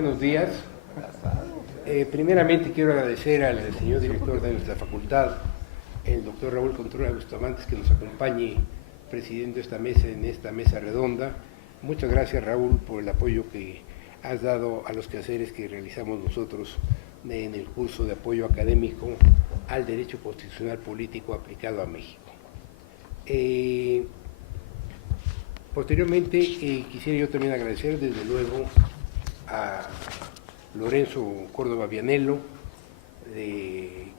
Buenos días. Primeramente quiero agradecer al señor director de nuestra facultad, el doctor Raúl Contreras Bustamante, que nos acompañe presidiendo esta mesa en esta mesa redonda. Muchas gracias, Raúl, por el apoyo que has dado a los quehaceres que realizamos nosotros en el curso de apoyo académico al derecho constitucional político aplicado a México. Posteriormente, quisiera yo también agradecer desde luego a Lorenzo Córdoba Vianello,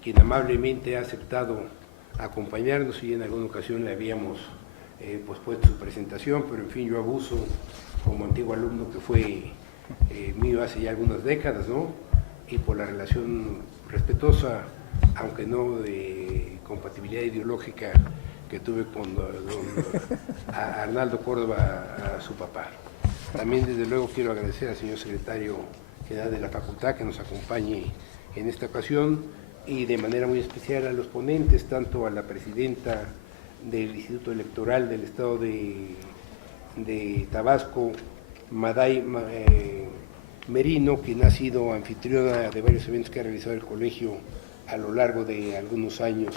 quien amablemente ha aceptado acompañarnos, y en alguna ocasión le habíamos pospuesto su presentación, pero en fin, yo abuso como antiguo alumno que fue mío hace ya algunas décadas, ¿no? Y por la relación respetuosa, aunque no de compatibilidad ideológica, que tuve con a Arnaldo Córdoba, a su papá. También desde luego quiero agradecer al señor secretario general de la facultad que nos acompañe en esta ocasión, y de manera muy especial a los ponentes, tanto a la presidenta del Instituto Electoral del Estado de Tabasco, Maday Merino, quien ha sido anfitriona de varios eventos que ha realizado el colegio a lo largo de algunos años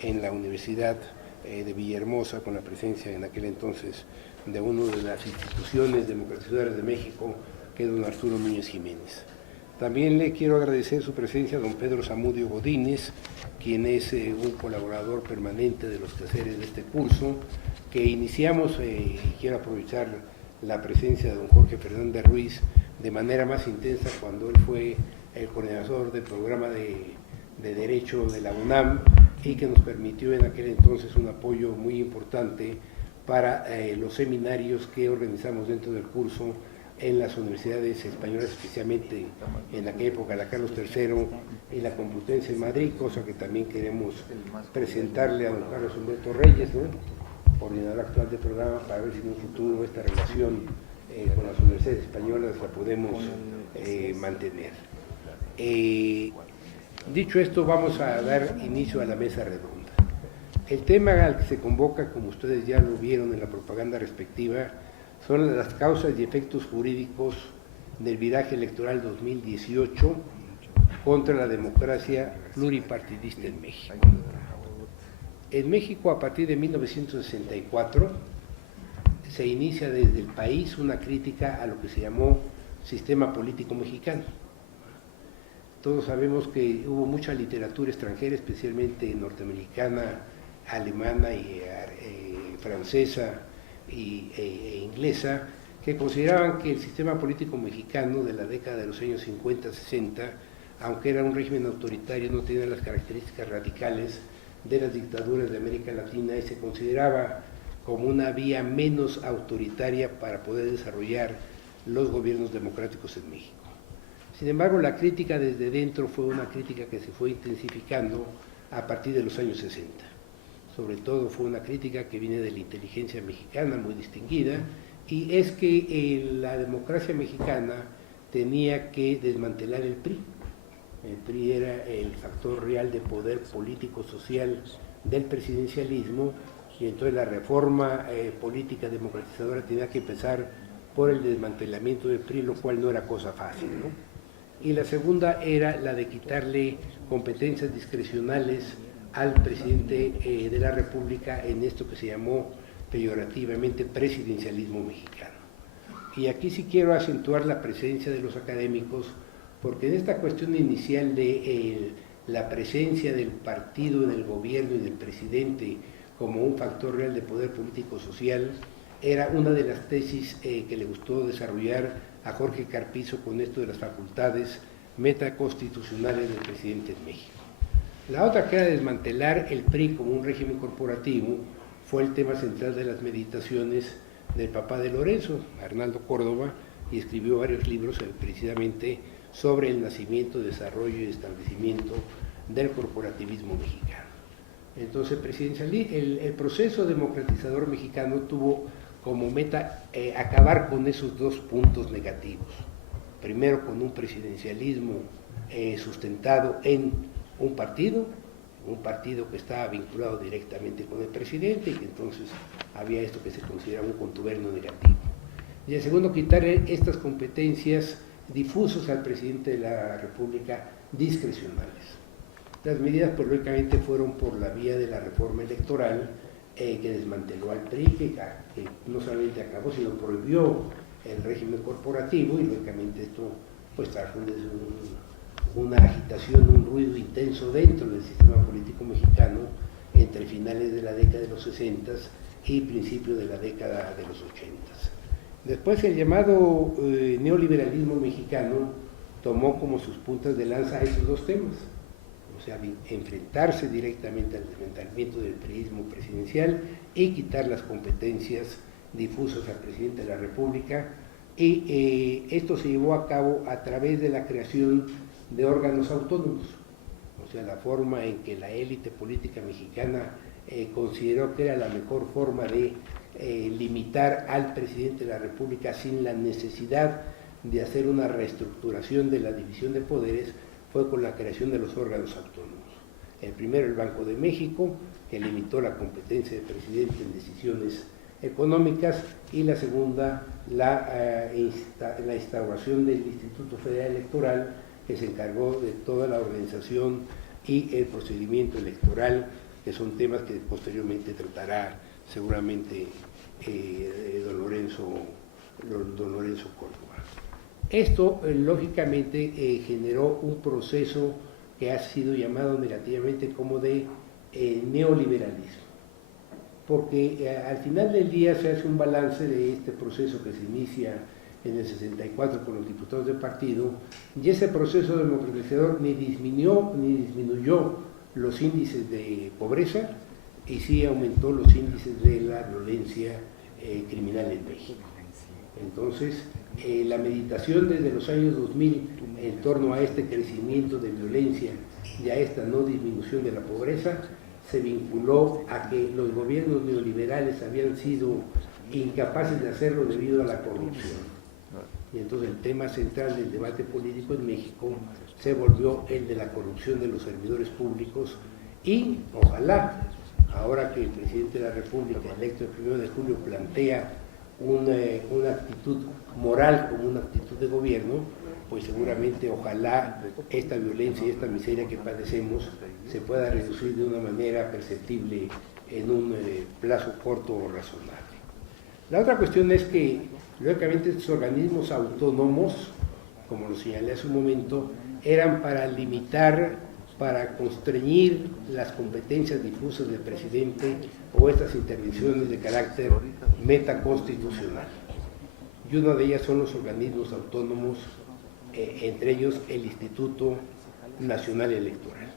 en la Universidad de Villahermosa, con la presencia en aquel entonces de una de las instituciones democratizadoras de México, que es don Arturo Núñez Jiménez. También le quiero agradecer su presencia a don Pedro Zamudio Godínez, quien es un colaborador permanente de los quehaceres de este curso, que iniciamos, y quiero aprovechar la presencia de don Jorge Fernández Ruiz de manera más intensa cuando él fue el coordinador del programa de Derecho de la UNAM, y que nos permitió en aquel entonces un apoyo muy importante para los seminarios que organizamos dentro del curso en las universidades españolas, especialmente en aquella época la Carlos III y la Complutense en Madrid, cosa que también queremos presentarle a don Carlos Humberto Reyes, ¿no?, coordinador actual del programa, para ver si en un futuro esta relación con las universidades españolas la podemos mantener. Dicho esto, vamos a dar inicio a la mesa redonda. El tema al que se convoca, como ustedes ya lo vieron en la propaganda respectiva, son las causas y efectos jurídicos del viraje electoral 2018 contra la democracia pluripartidista en México. En México, a partir de 1964, se inicia desde el país una crítica a lo que se llamó sistema político mexicano. Todos sabemos que hubo mucha literatura extranjera, especialmente norteamericana, alemana y francesa e inglesa, que consideraban que el sistema político mexicano de la década de los años 50-60, aunque era un régimen autoritario, no tenía las características radicales de las dictaduras de América Latina, y se consideraba como una vía menos autoritaria para poder desarrollar los gobiernos democráticos en México. Sin embargo, la crítica desde dentro fue una crítica que se fue intensificando a partir de los años 60. Sobre todo fue una crítica que viene de la inteligencia mexicana, muy distinguida, y es que la democracia mexicana tenía que desmantelar el PRI. El PRI era el factor real de poder político-social del presidencialismo, y entonces la reforma política democratizadora tenía que empezar por el desmantelamiento del PRI, lo cual no era cosa fácil, ¿no? Y la segunda era la de quitarle competencias discrecionales al presidente de la República en esto que se llamó peyorativamente presidencialismo mexicano. Y aquí sí quiero acentuar la presencia de los académicos, porque en esta cuestión inicial de la presencia del partido en el gobierno y del presidente como un factor real de poder político-social, era una de las tesis que le gustó desarrollar a Jorge Carpizo con esto de las facultades metaconstitucionales del presidente en México. La otra, que era desmantelar el PRI como un régimen corporativo, fue el tema central de las meditaciones del papá de Lorenzo, Arnaldo Córdoba, y escribió varios libros precisamente sobre el nacimiento, desarrollo y establecimiento del corporativismo mexicano. Entonces, el proceso democratizador mexicano tuvo como meta acabar con esos dos puntos negativos. Primero, con un presidencialismo sustentado en un partido que estaba vinculado directamente con el presidente, y que entonces había esto que se considera un contubernio negativo. Y el segundo, quitar estas competencias difusos al presidente de la República discrecionales. Las medidas, pues lógicamente, fueron por la vía de la reforma electoral que desmanteló al PRI, que no solamente acabó, sino prohibió el régimen corporativo, y lógicamente esto pues trajo una agitación, un ruido intenso dentro del sistema político mexicano entre finales de la década de los 60 y principios de la década de los 80. Después el llamado neoliberalismo mexicano tomó como sus puntas de lanza esos dos temas, o sea, enfrentarse directamente al desmantelamiento del priismo presidencial y quitar las competencias difusas al presidente de la República, y esto se llevó a cabo a través de la creación de órganos autónomos, o sea, la forma en que la élite política mexicana consideró que era la mejor forma de limitar al presidente de la República sin la necesidad de hacer una reestructuración de la división de poderes, fue con la creación de los órganos autónomos. El primero, el Banco de México, que limitó la competencia del presidente en decisiones económicas, y la segunda, la instauración del Instituto Federal Electoral, que se encargó de toda la organización y el procedimiento electoral, que son temas que posteriormente tratará seguramente don Lorenzo Córdoba. Esto, lógicamente, generó un proceso que ha sido llamado negativamente como de neoliberalismo, porque al final del día se hace un balance de este proceso que se inicia en el 64 con los diputados del partido, y ese proceso democratizador ni disminuyó los índices de pobreza, y sí aumentó los índices de la violencia criminal en México. Entonces, la meditación desde los años 2000 en torno a este crecimiento de violencia y a esta no disminución de la pobreza se vinculó a que los gobiernos neoliberales habían sido incapaces de hacerlo debido a la corrupción. Y entonces el tema central del debate político en México se volvió el de la corrupción de los servidores públicos, y ojalá, ahora que el presidente de la República, electo el 1 de julio, plantea una actitud moral como una actitud de gobierno, pues seguramente ojalá esta violencia y esta miseria que padecemos se pueda reducir de una manera perceptible en un plazo corto o razonable. La otra cuestión es que, lógicamente, estos organismos autónomos, como lo señalé hace un momento, eran para limitar, para constreñir las competencias difusas del presidente o estas intervenciones de carácter metaconstitucional. Y una de ellas son los organismos autónomos, entre ellos el Instituto Nacional Electoral.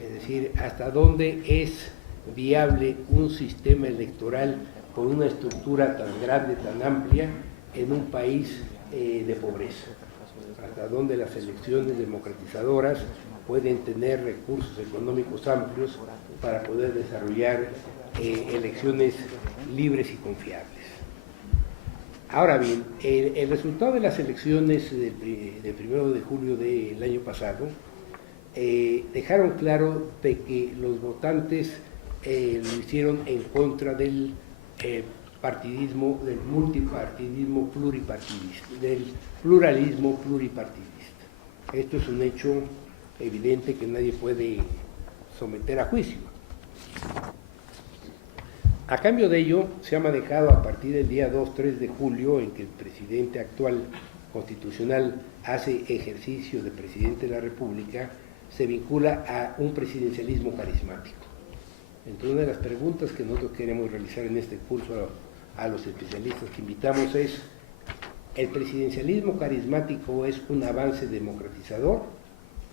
Es decir, hasta dónde es viable un sistema electoral con una estructura tan grande, tan amplia, en un país de pobreza. Hasta dónde las elecciones democratizadoras pueden tener recursos económicos amplios para poder desarrollar elecciones libres y confiables. Ahora bien, el resultado de las elecciones del 1 de julio del año pasado dejaron claro de que los votantes lo hicieron en contra del partidismo, del multipartidismo pluripartidista, del pluralismo pluripartidista. Esto es un hecho evidente que nadie puede someter a juicio. A cambio de ello, se ha manejado a partir del día 2-3 de julio, en que el presidente actual constitucional hace ejercicio de presidente de la República, se vincula a un presidencialismo carismático. Entonces, una de las preguntas que nosotros queremos realizar en este curso a los especialistas que invitamos es: ¿el presidencialismo carismático es un avance democratizador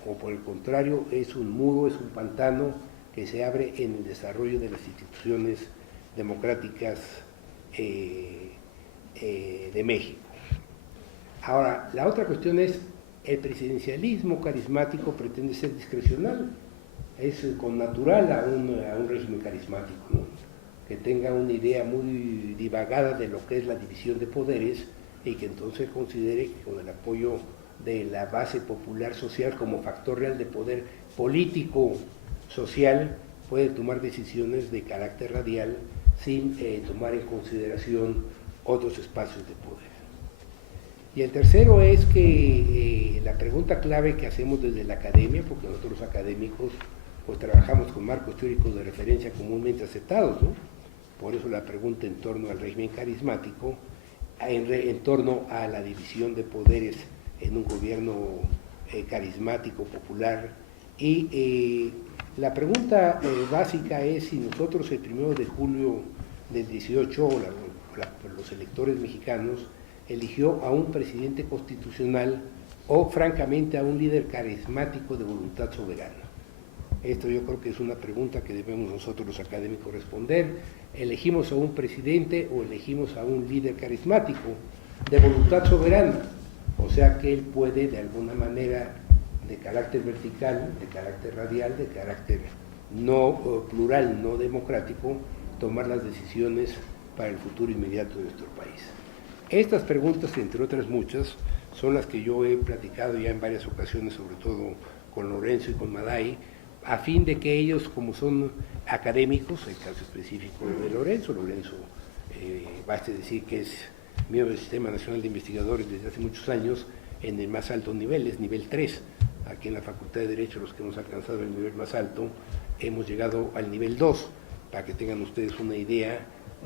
o por el contrario es un muro, es un pantano que se abre en el desarrollo de las instituciones democráticas de México? Ahora, la otra cuestión es: el presidencialismo carismático pretende ser discrecional, es connatural a un régimen carismático, ¿no?, que tenga una idea muy divagada de lo que es la división de poderes, y que entonces considere que con el apoyo de la base popular social como factor real de poder político social puede tomar decisiones de carácter radial sin tomar en consideración otros espacios de poder. Y el tercero es que la pregunta clave que hacemos desde la academia, porque nosotros académicos pues trabajamos con marcos teóricos de referencia comúnmente aceptados, ¿no? Por eso la pregunta en torno al régimen carismático, en torno a la división de poderes en un gobierno carismático, popular. Y la pregunta básica es si nosotros el 1 de julio del 18, los electores mexicanos, eligió a un presidente constitucional o francamente a un líder carismático de voluntad soberana. Esto yo creo que es una pregunta que debemos nosotros los académicos responder. ¿Elegimos a un presidente o elegimos a un líder carismático de voluntad soberana? O sea que él puede de alguna manera, de carácter vertical, de carácter radial, de carácter no plural, no democrático, tomar las decisiones para el futuro inmediato de nuestro país. Estas preguntas, entre otras muchas, son las que yo he platicado ya en varias ocasiones, sobre todo con Lorenzo y con Maday, a fin de que ellos, como son académicos, el caso específico de Lorenzo, basta decir que es miembro del Sistema Nacional de Investigadores desde hace muchos años, en el más alto nivel, es nivel 3. Aquí en la Facultad de Derecho, los que hemos alcanzado el nivel más alto, hemos llegado al nivel 2, para que tengan ustedes una idea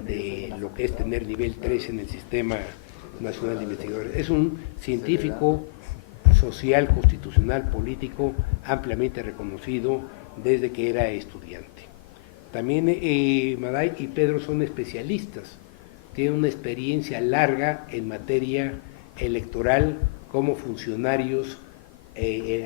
de lo que es tener nivel 3 en el Sistema Nacional de Investigadores. Es un científico social, constitucional, político, ampliamente reconocido desde que era estudiante. También Maday y Pedro son especialistas, tienen una experiencia larga en materia electoral como funcionarios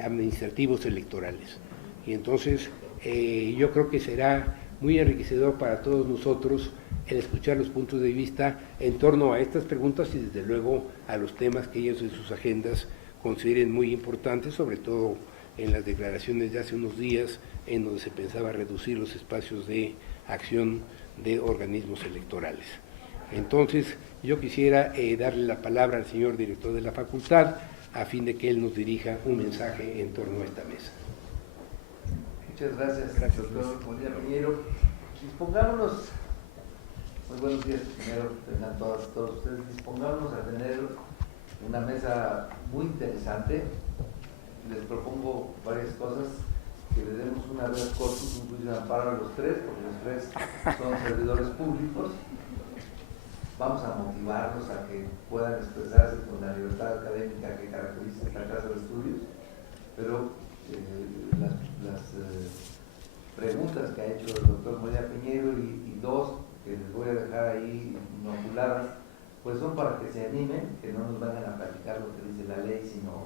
administrativos electorales. Y entonces yo creo que será muy enriquecedor para todos nosotros el escuchar los puntos de vista en torno a estas preguntas y desde luego a los temas que ellos en sus agendas consideren muy importantes, sobre todo en las declaraciones de hace unos días en donde se pensaba reducir los espacios de acción de organismos electorales. Entonces, yo quisiera darle la palabra al señor director de la facultad a fin de que él nos dirija un mensaje en torno a esta mesa. Muchas gracias, doctor Molina Piñeiro. Dispongámonos, muy buenos días primero, tengan todos ustedes, dispongámonos a tener una mesa muy interesante. Les propongo varias cosas, que le demos una vez corpus, un juicio de amparo a los tres, porque los tres son servidores públicos. Vamos a motivarlos a que puedan expresarse con la libertad académica que caracteriza esta casa de estudios, pero las preguntas que ha hecho el doctor Molina Piñeiro y dos que les voy a dejar ahí inoculadas, pues son para que se animen, que no nos vayan a platicar lo que dice la ley, sino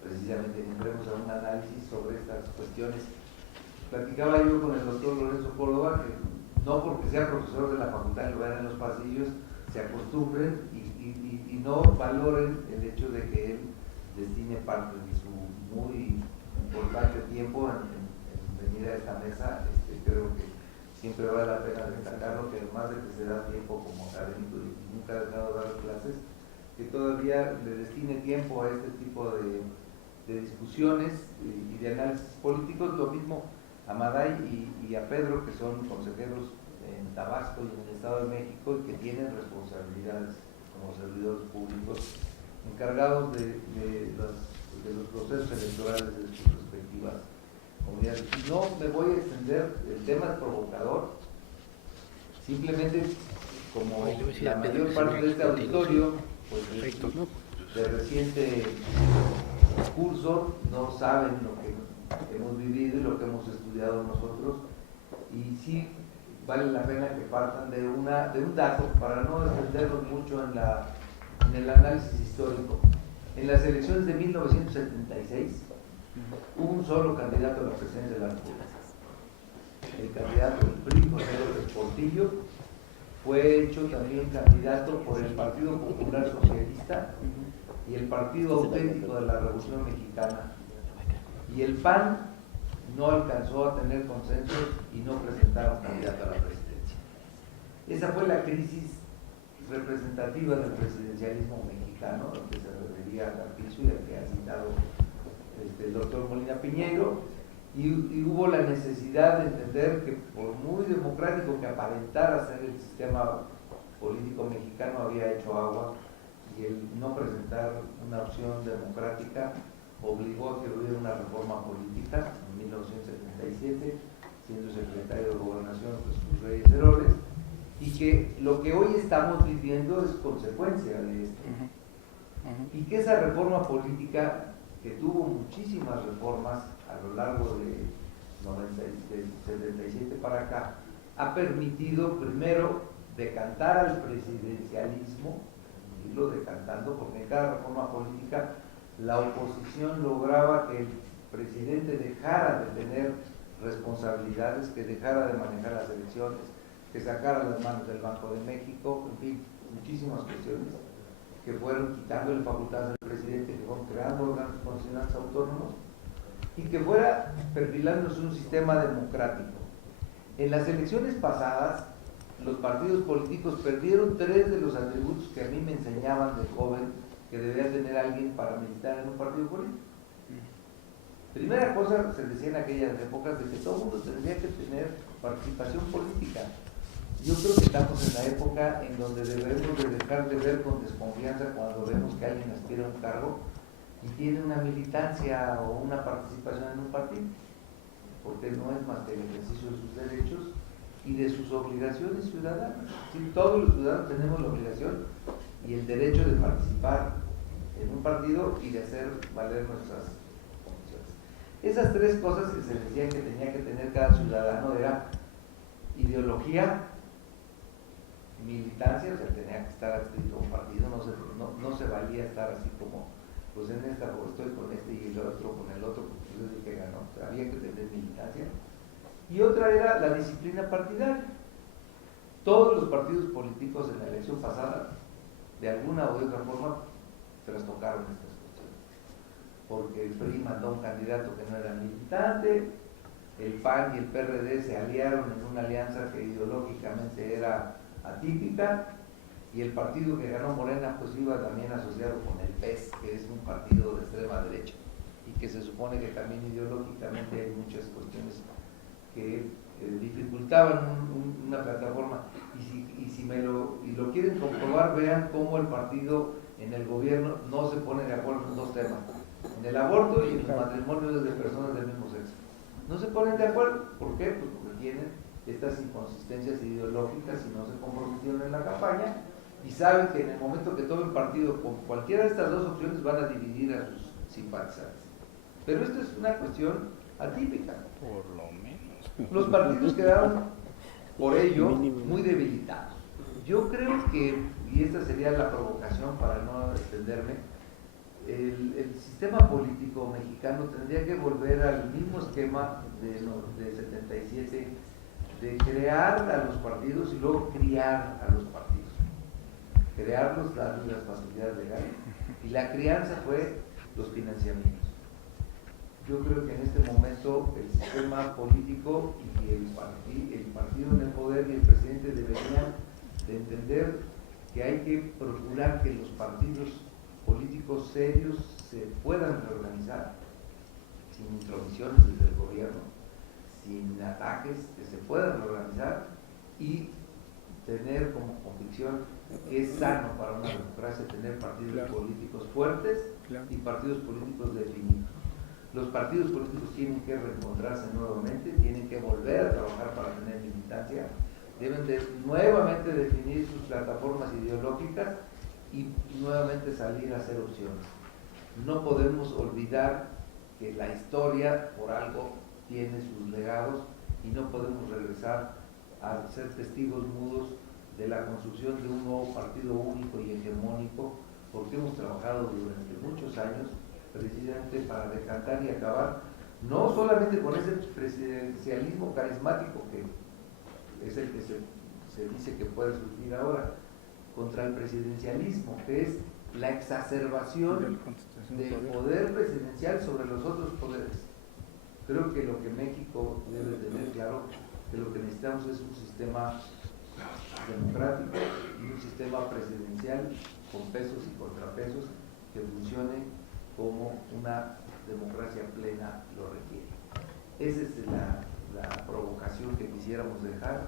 precisamente entremos a un análisis sobre estas cuestiones. Platicaba yo con el doctor Lorenzo Córdoba que no porque sea profesor de la facultad y lo vean en los pasillos, se acostumbren y no valoren el hecho de que él destine parte de su muy importante tiempo en venir a esta mesa. Creo que siempre vale la pena destacarlo, que además de que se da tiempo como académico y nunca ha dejado de dar clases, que todavía le destine tiempo a este tipo de discusiones y de análisis políticos. Lo mismo a Maday y a Pedro, que son consejeros en Tabasco y en el Estado de México y que tienen responsabilidades como servidores públicos encargados de los procesos electorales de sus respectivas comunidades. No me voy a extender, el tema es provocador, simplemente como la mayor parte de este auditorio pues, de reciente curso, no saben lo que hemos vivido y lo que hemos estudiado nosotros, y sí vale la pena que partan de un dato para no extendernos mucho en el análisis histórico. En las elecciones de 1976 hubo un solo candidato a la presidencia de la República. El candidato del PRI, José López Portillo, fue hecho también candidato por el Partido Popular Socialista y el Partido Auténtico de la Revolución Mexicana. Y el PAN no alcanzó a tener consensos y no presentaron candidato a la presidencia. Esa fue la crisis representativa del presidencialismo mexicano, al que se refería Carpizo y al que ha citado el doctor Molina Piñeiro, y hubo la necesidad de entender que por muy democrático que aparentara ser el sistema político mexicano, había hecho agua, y el no presentar una opción democrática, obligó a que hubiera una reforma política en 1977, siendo secretario de Gobernación Jesús Reyes Heroles, y que lo que hoy estamos viviendo es consecuencia de esto. Y que esa reforma política, que tuvo muchísimas reformas a lo largo de 77 para acá, ha permitido primero decantar al presidencialismo, irlo decantando, porque en cada reforma política la oposición lograba que el presidente dejara de tener responsabilidades, que dejara de manejar las elecciones, que sacara las manos del Banco de México, en fin, muchísimas cuestiones que fueron quitándole facultades al presidente, que fueron creando órganos constitucionales autónomos y que fuera perfilándose un sistema democrático. En las elecciones pasadas, los partidos políticos perdieron 3 de los atributos que a mí me enseñaban de joven que debía tener alguien para militar en un partido político. Primera cosa, se decía en aquellas épocas, de que todo el mundo tendría que tener participación política. Yo creo que estamos en la época en donde debemos de dejar de ver con desconfianza cuando vemos que alguien aspira a un cargo y tiene una militancia o una participación en un partido, porque no es más que el ejercicio de sus derechos y de sus obligaciones ciudadanas. Sí, todos los ciudadanos tenemos la obligación y el derecho de participar en un partido y de hacer valer nuestras condiciones. Esas 3 cosas que se decían que tenía que tener cada ciudadano era ideología, militancia, o sea, tenía que estar adscrito a un partido, no se valía estar así como, pues en esta estoy con este y el otro con el otro, pues es el que ganó, o sea, había que tener militancia. Y otra era la disciplina partidaria. Todos los partidos políticos en la elección pasada, de alguna u otra forma, trastocaron estas cuestiones, porque el PRI mandó a un candidato que no era militante, el PAN y el PRD se aliaron en una alianza que ideológicamente era atípica, y el partido que ganó Morena pues iba también asociado con el PES, que es un partido de extrema derecha y que se supone que también ideológicamente hay muchas cuestiones que dificultaban una plataforma, y si lo quieren comprobar, vean cómo el partido en el gobierno no se pone de acuerdo en 2 temas, en el aborto y en los matrimonios de personas del mismo sexo. No se ponen de acuerdo. ¿Por qué? Pues porque tienen estas inconsistencias ideológicas y no se comprometieron en la campaña, y saben que en el momento que tomen partido con cualquiera de estas 2 opciones van a dividir a sus simpatizantes. Pero esto es una cuestión atípica. Por lo menos. Los partidos quedaron por ello muy debilitados. Yo creo que, y esta sería la provocación para no extenderme, el sistema político mexicano tendría que volver al mismo esquema de 77, de crear a los partidos y luego criar a los partidos. Crearlos, darles las facilidades legales, y la crianza fue los financiamientos. Yo creo que en este momento el sistema político y el partido en el poder y el presidente deberían de entender que hay que procurar que los partidos políticos serios se puedan reorganizar sin intromisiones desde el gobierno, sin ataques, que se puedan reorganizar y tener como convicción que es sano para una democracia tener partidos políticos fuertes y partidos políticos definidos. Los partidos políticos tienen que reencontrarse nuevamente, tienen que volver a trabajar para tener militancia, deben de nuevamente definir sus plataformas ideológicas y nuevamente salir a hacer opciones. No podemos olvidar que la historia por algo tiene sus legados y no podemos regresar a ser testigos mudos de la construcción de un nuevo partido único y hegemónico, porque hemos trabajado durante muchos años precisamente para decantar y acabar no solamente con ese presidencialismo carismático que es el que se dice que puede surgir ahora, contra el presidencialismo, que es la exacerbación del poder presidencial sobre los otros poderes. Creo que lo que México debe tener claro, que lo que necesitamos es un sistema democrático y un sistema presidencial con pesos y contrapesos que funcione como una democracia plena lo requiere. Esa es la provocación que quisiéramos dejar.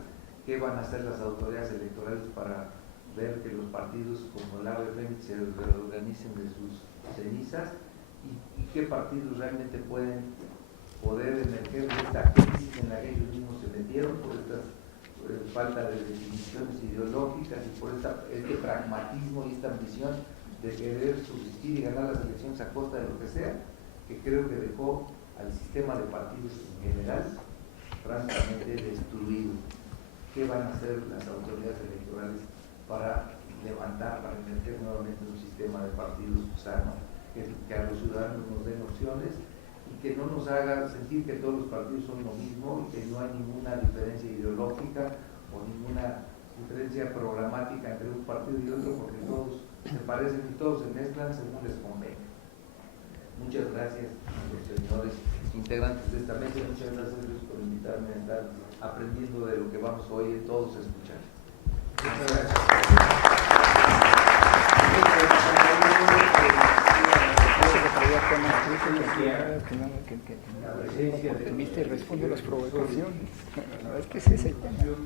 ¿Qué van a hacer las autoridades electorales para ver que los partidos como el ABP se reorganicen de sus cenizas y qué partidos realmente pueden poder emerger de esta crisis en la que ellos mismos se metieron por esta falta de definiciones ideológicas y por este pragmatismo y esta ambición de querer subsistir y ganar las elecciones a costa de lo que sea, que creo que dejó al sistema de partidos en general francamente destruido. ¿Qué van a hacer las autoridades electorales para levantar, para emerger nuevamente un sistema de partidos sano, que a los ciudadanos nos den opciones y que no nos haga sentir que todos los partidos son lo mismo y que no hay ninguna diferencia ideológica o ninguna diferencia programática entre un partido y otro, porque todos se parecen y todos se mezclan según les convenga? Muchas gracias a los señores integrantes de esta mesa, muchas gracias Luis por invitarme a estar aprendiendo de lo que vamos hoy todos a escuchar. Muchas gracias. Viste, responde las provocaciones. A ver qué es ese tema. Yo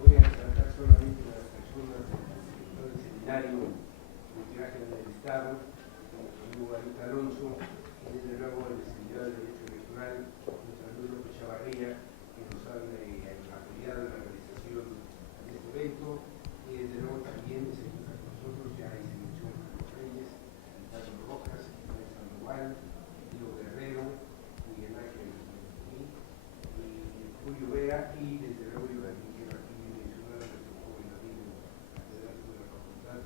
voy a tratar solamente las personas del seminario de viaje del Estado, como Guadalupe Alonso, y desde luego el licenciado de Derecho Electoral, José Luis López Chavarría, que nos han apoyado en la realización de este evento, y desde luego también se encuentra con nosotros, ya hice mención a los Reyes, Carlos Rojas, Ismael Sandoval, Diego Guerrero, Miguel Ángel y Julio Vera, y desde luego yo también quiero aquí mencionar a nuestro joven amigo catedrático de la facultad,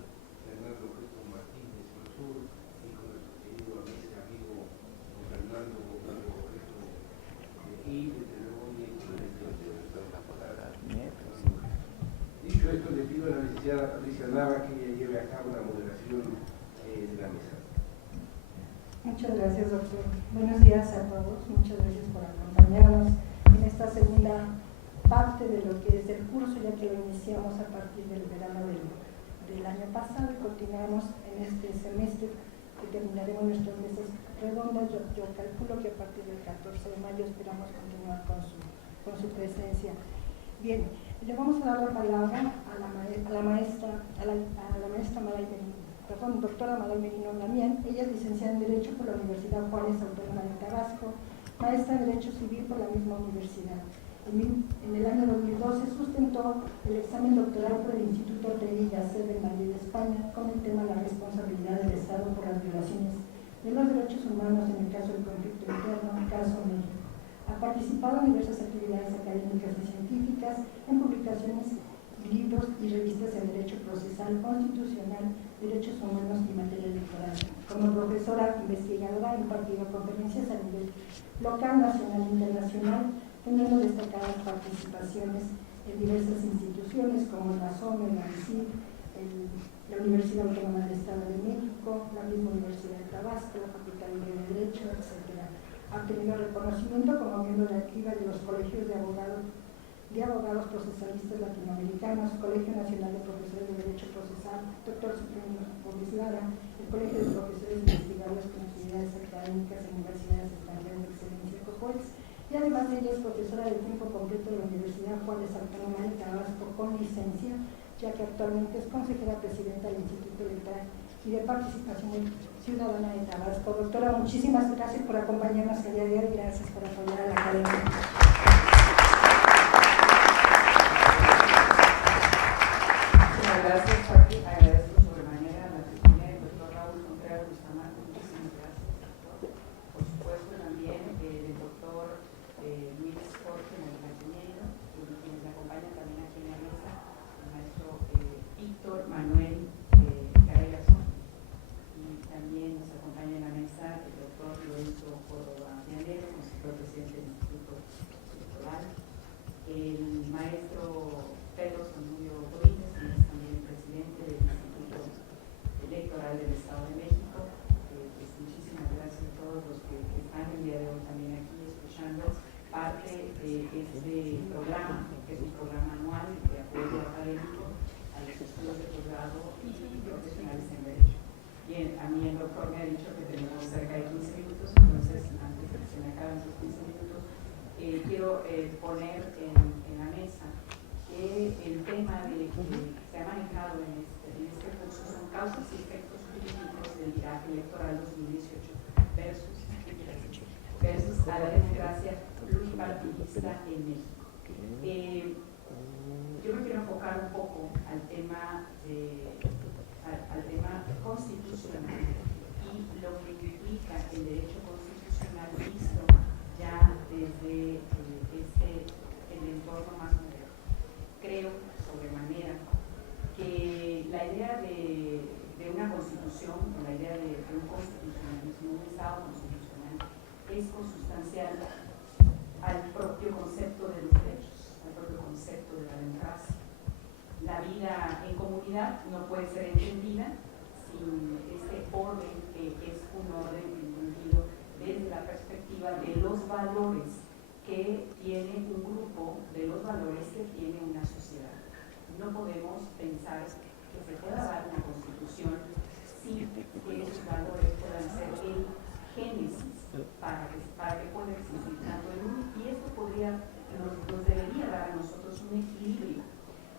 Fernando Cristo Martínez Mansur, hijo de nuestro querido amigo Fernando Cristo, y desde luego nieto de la facultad. Dicho esto, le pido a la licenciada Patricia Nava que ella lleve a cabo la moderación de la mesa. Muchas gracias, doctor. Buenos días a todos. Muchas gracias por acompañarnos en esta segunda parte de lo que es el curso, ya que lo iniciamos a partir del verano del año pasado y continuamos en este semestre que terminaremos nuestras mesas redondas. Yo calculo que a partir del 14 de mayo esperamos continuar con su presencia. Bien, le vamos a dar la palabra a la maestra doctora Malay Merino Damián. Ella es licenciada en Derecho por la Universidad Juárez Autónoma de Tabasco, maestra en Derecho Civil por la misma universidad. En el año 2012 sustentó el examen doctoral por el Instituto Trevilla, sede en Madrid, España, con el tema La responsabilidad del Estado por las violaciones de los derechos humanos en el caso del conflicto interno, caso México. Ha participado en diversas actividades académicas y científicas, en publicaciones, libros y revistas en Derecho Procesal, Constitucional, Derechos Humanos y Materia Electoral. Como profesora investigadora ha impartido conferencias a nivel local, nacional e internacional, teniendo destacadas participaciones en diversas instituciones como la SOME, la ANSI, la Universidad Autónoma del Estado de México, la misma Universidad de Tabasco, la Facultad Libre de Derecho, etc. Ha obtenido reconocimiento como miembro de activa de los colegios de abogados procesalistas latinoamericanos, Colegio Nacional de Profesores de Derecho Procesal, Dr. Supremo Gómez Lara, el Colegio de Profesores Investigadores con actividades académicas en universidades extranjeras de excelencia COPOEX, y además ella es profesora de tiempo completo de la Universidad Juárez Autónoma de Tabasco con licencia, ya que actualmente es consejera presidenta del Instituto Electoral y de Participación Ciudadana de Tabasco. Doctora, muchísimas gracias por acompañarnos el día de hoy, gracias por apoyar a la academia. Gracias, Pati. Agradezco sobremanera la testimonial del doctor Raúl Contreras Bustamante. Muchísimas gracias, doctor. Por supuesto, también del doctor Luis Jorge Montañeiro, quienes me acompañan también aquí en la mesa, el maestro Víctor Manuel Garay Garzón, y también nos acompaña en la mesa el doctor Lorenzo Córdoba Llanero, consejero presidente del Instituto Electoral, el maestro Pedro Zamudio Godínez, quien es también el presidente del Instituto Electoral del Estado de México. Muchísimas gracias a todos los que están el día de hoy también aquí escuchando parte de este programa, que es un programa anual de apoyo académico a los estudios de posgrado y profesionales en Derecho. Bien, a mí el doctor me ha dicho que tenemos cerca de 15 minutos, entonces antes de que se me acaben esos 15 minutos, quiero poner en la mesa el tema que se llama manejado en este curso son causas y efectos jurídicos del viraje electoral 2018 versus a la democracia pluripartidista en México. Yo me quiero enfocar un poco al tema constitucional y lo que implica el derecho constitucional visto ya desde el entorno más moderno. Creo, sobremanera, que la idea de una constitución, la idea de un constitucionalismo, un Estado constitucional, es consustancial al propio concepto de los derechos, al propio concepto de la democracia. La vida en comunidad no puede ser entendida sin este orden, que es un orden entendido desde la perspectiva de los valores que tiene un grupo, de los valores que tiene una sociedad. No podemos pensar que se pueda dar una constitución sin que esos valores puedan ser el génesis para que pueda existir tanto el uno, y esto nos debería dar a nosotros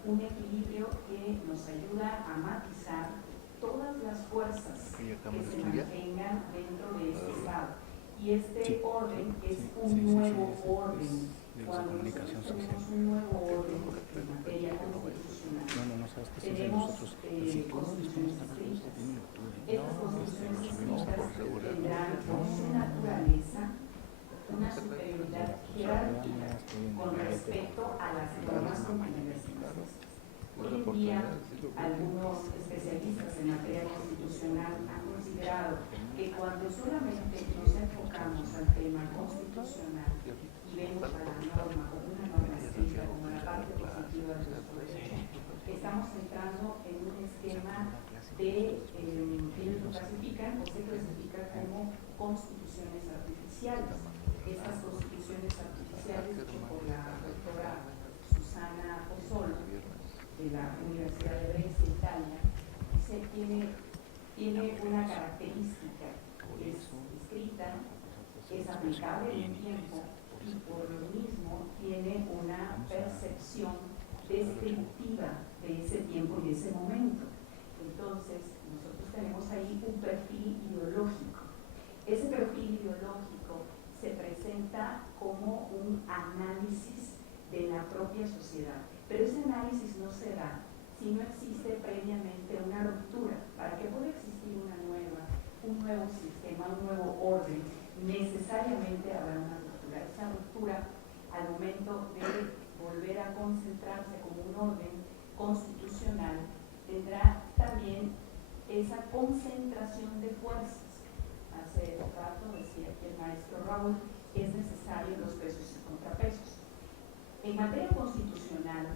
un equilibrio que nos ayuda a matizar todas las fuerzas que se mantengan dentro de este Estado. Y este orden es un nuevo orden. Cuando nosotros tenemos un nuevo orden en materia constitucional, tenemos constituciones escritas. Estas constituciones escritas tendrán por su naturaleza una superioridad jerárquica con respecto a las normas constitucionales. Hoy en día, algunos especialistas en materia constitucional han considerado que cuando solamente nos enfocamos al tema constitucional y vemos a la norma como una norma escrita, como la parte positiva de nuestro derecho, estamos entrando en un esquema de, ellos lo clasifican o se clasifica como constituciones artificiales. Estas constituciones artificiales, hechas por la doctora Susana Pozzolo, de la Universidad de Brescia, Italia, tiene una característica: es escrita, es aplicable en el tiempo y por lo mismo tiene una percepción descriptiva de ese tiempo y de ese momento. Entonces, nosotros tenemos ahí un perfil ideológico. Ese perfil ideológico se presenta como un análisis de la propia sociedad, pero ese análisis no se da si no existe previamente una ruptura. Para que pueda existir un nuevo sistema, un nuevo orden, necesariamente habrá una ruptura. Esa ruptura, al momento de volver a concentrarse como un orden constitucional, tendrá también esa concentración de fuerzas. Hace rato decía aquí el maestro Raúl, es necesario los pesos y contrapesos. En materia constitucional,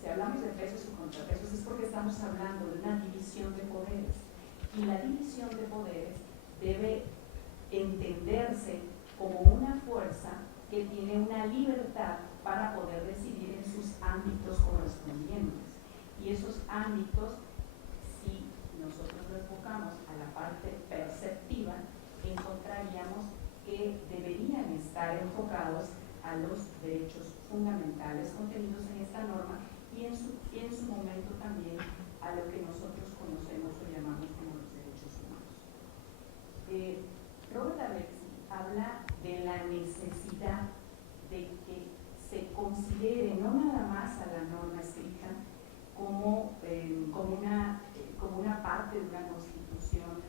si hablamos de pesos y contrapesos, es porque estamos hablando de una división de poderes. Y la división de poderes debe entenderse como una fuerza que tiene una libertad para poder decidir en sus ámbitos correspondientes. Y esos ámbitos, si nosotros lo enfocamos a la parte perceptiva, encontraríamos que deberían estar enfocados a los derechos fundamentales contenidos en esta norma y en su momento también a lo que nosotros conocemos o llamamos como los derechos humanos. Robert Alexy habla de la necesidad de que se considere no nada más a la norma escrita como una parte de una constitución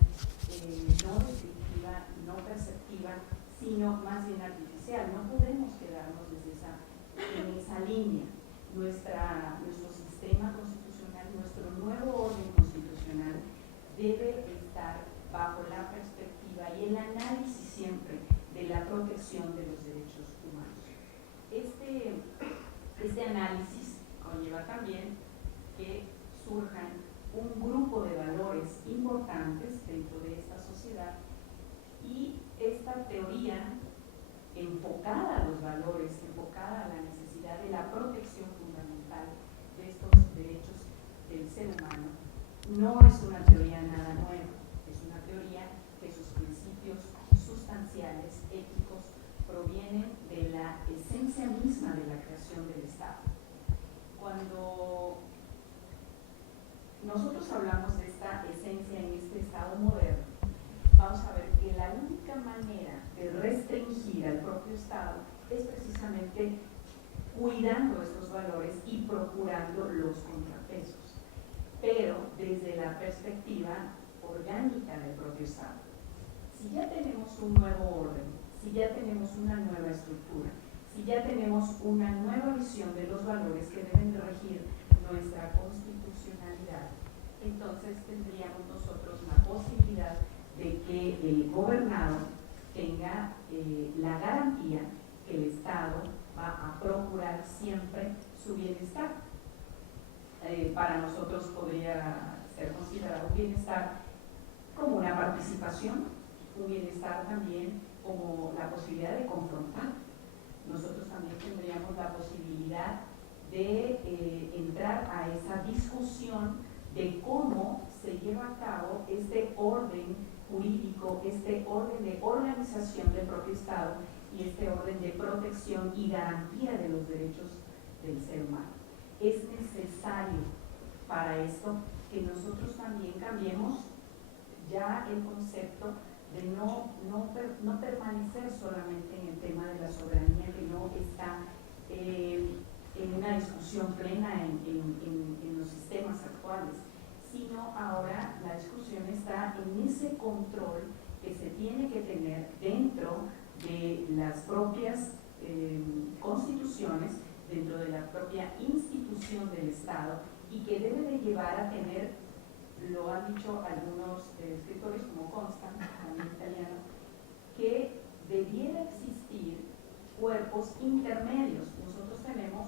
no descriptiva, no perceptiva, sino más bien artificial. No podemos quedarnos en esa línea. Nuestro sistema constitucional, nuestro nuevo orden constitucional debe estar bajo la perspectiva y el análisis siempre de la protección de los derechos humanos. Este análisis conlleva también que surjan un grupo de valores importantes dentro de esta sociedad, y esta teoría enfocada a los valores, enfocada a la necesidad de la protección fundamental de estos derechos del ser humano, no es una teoría nada nueva, es una teoría que sus principios sustanciales, éticos, provienen de la esencia misma de la creación del Estado. Cuando nosotros hablamos de esta esencia en este Estado moderno, vamos a ver que la única manera de restringir al propio Estado es precisamente cuidando estos valores y procurando los contrapesos, pero desde la perspectiva orgánica del propio Estado. Si ya tenemos un nuevo orden, si ya tenemos una nueva estructura, si ya tenemos una nueva visión de los valores que deben de regir nuestra constitucionalidad, entonces tendríamos nosotros la posibilidad de que el gobernado tenga la garantía que el Estado va a procurar siempre su bienestar. Para nosotros podría ser considerado un bienestar como una participación, un bienestar también como la posibilidad de confrontar. Nosotros también tendríamos la posibilidad de entrar a esa discusión de cómo se lleva a cabo este orden jurídico, este orden de organización del propio Estado y este orden de protección y garantía de los derechos del ser humano. Es necesario para esto que nosotros también cambiemos ya el concepto de no permanecer solamente en el tema de la soberanía, que no está en una discusión plena en los sistemas actuales, sino ahora la discusión está en ese control que se tiene que tener dentro de las propias constituciones, dentro de la propia institución del Estado, y que debe de llevar a tener, lo han dicho algunos escritores como Constant, también italiano, que debiera existir cuerpos intermedios. Nosotros tenemos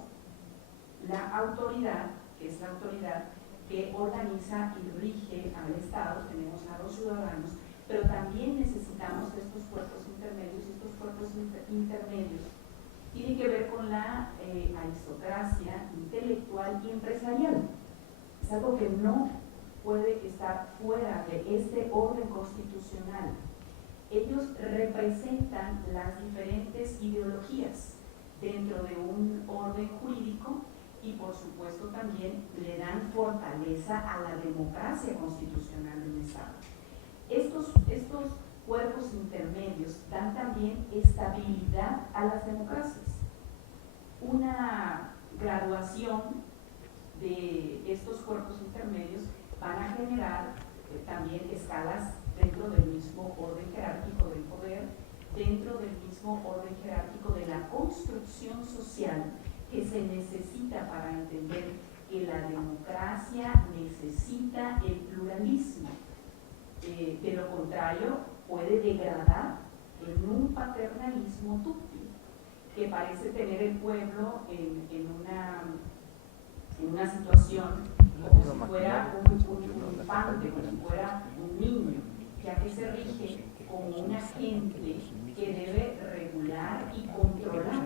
la autoridad, que es la autoridad que organiza y rige al Estado, tenemos a los ciudadanos, pero también necesitamos de estos cuerpos intermedios, y estos cuerpos intermedios tienen que ver con la aristocracia intelectual y empresarial. Es algo que no puede estar fuera de este orden constitucional. Ellos representan las diferentes ideologías dentro de un orden jurídico y por supuesto también le dan fortaleza a la democracia constitucional de un Estado. Estos cuerpos intermedios dan también estabilidad a las democracias. Una graduación de estos cuerpos intermedios van a generar también escalas dentro del mismo orden jerárquico del poder, dentro del mismo orden jerárquico de la construcción social que se necesita para entender que la democracia necesita el pluralismo. De lo contrario, puede degradar en un paternalismo tútil que parece tener el pueblo en una situación como si fuera un infante, como si fuera un niño, ya que se rige como un agente que debe regular y controlar.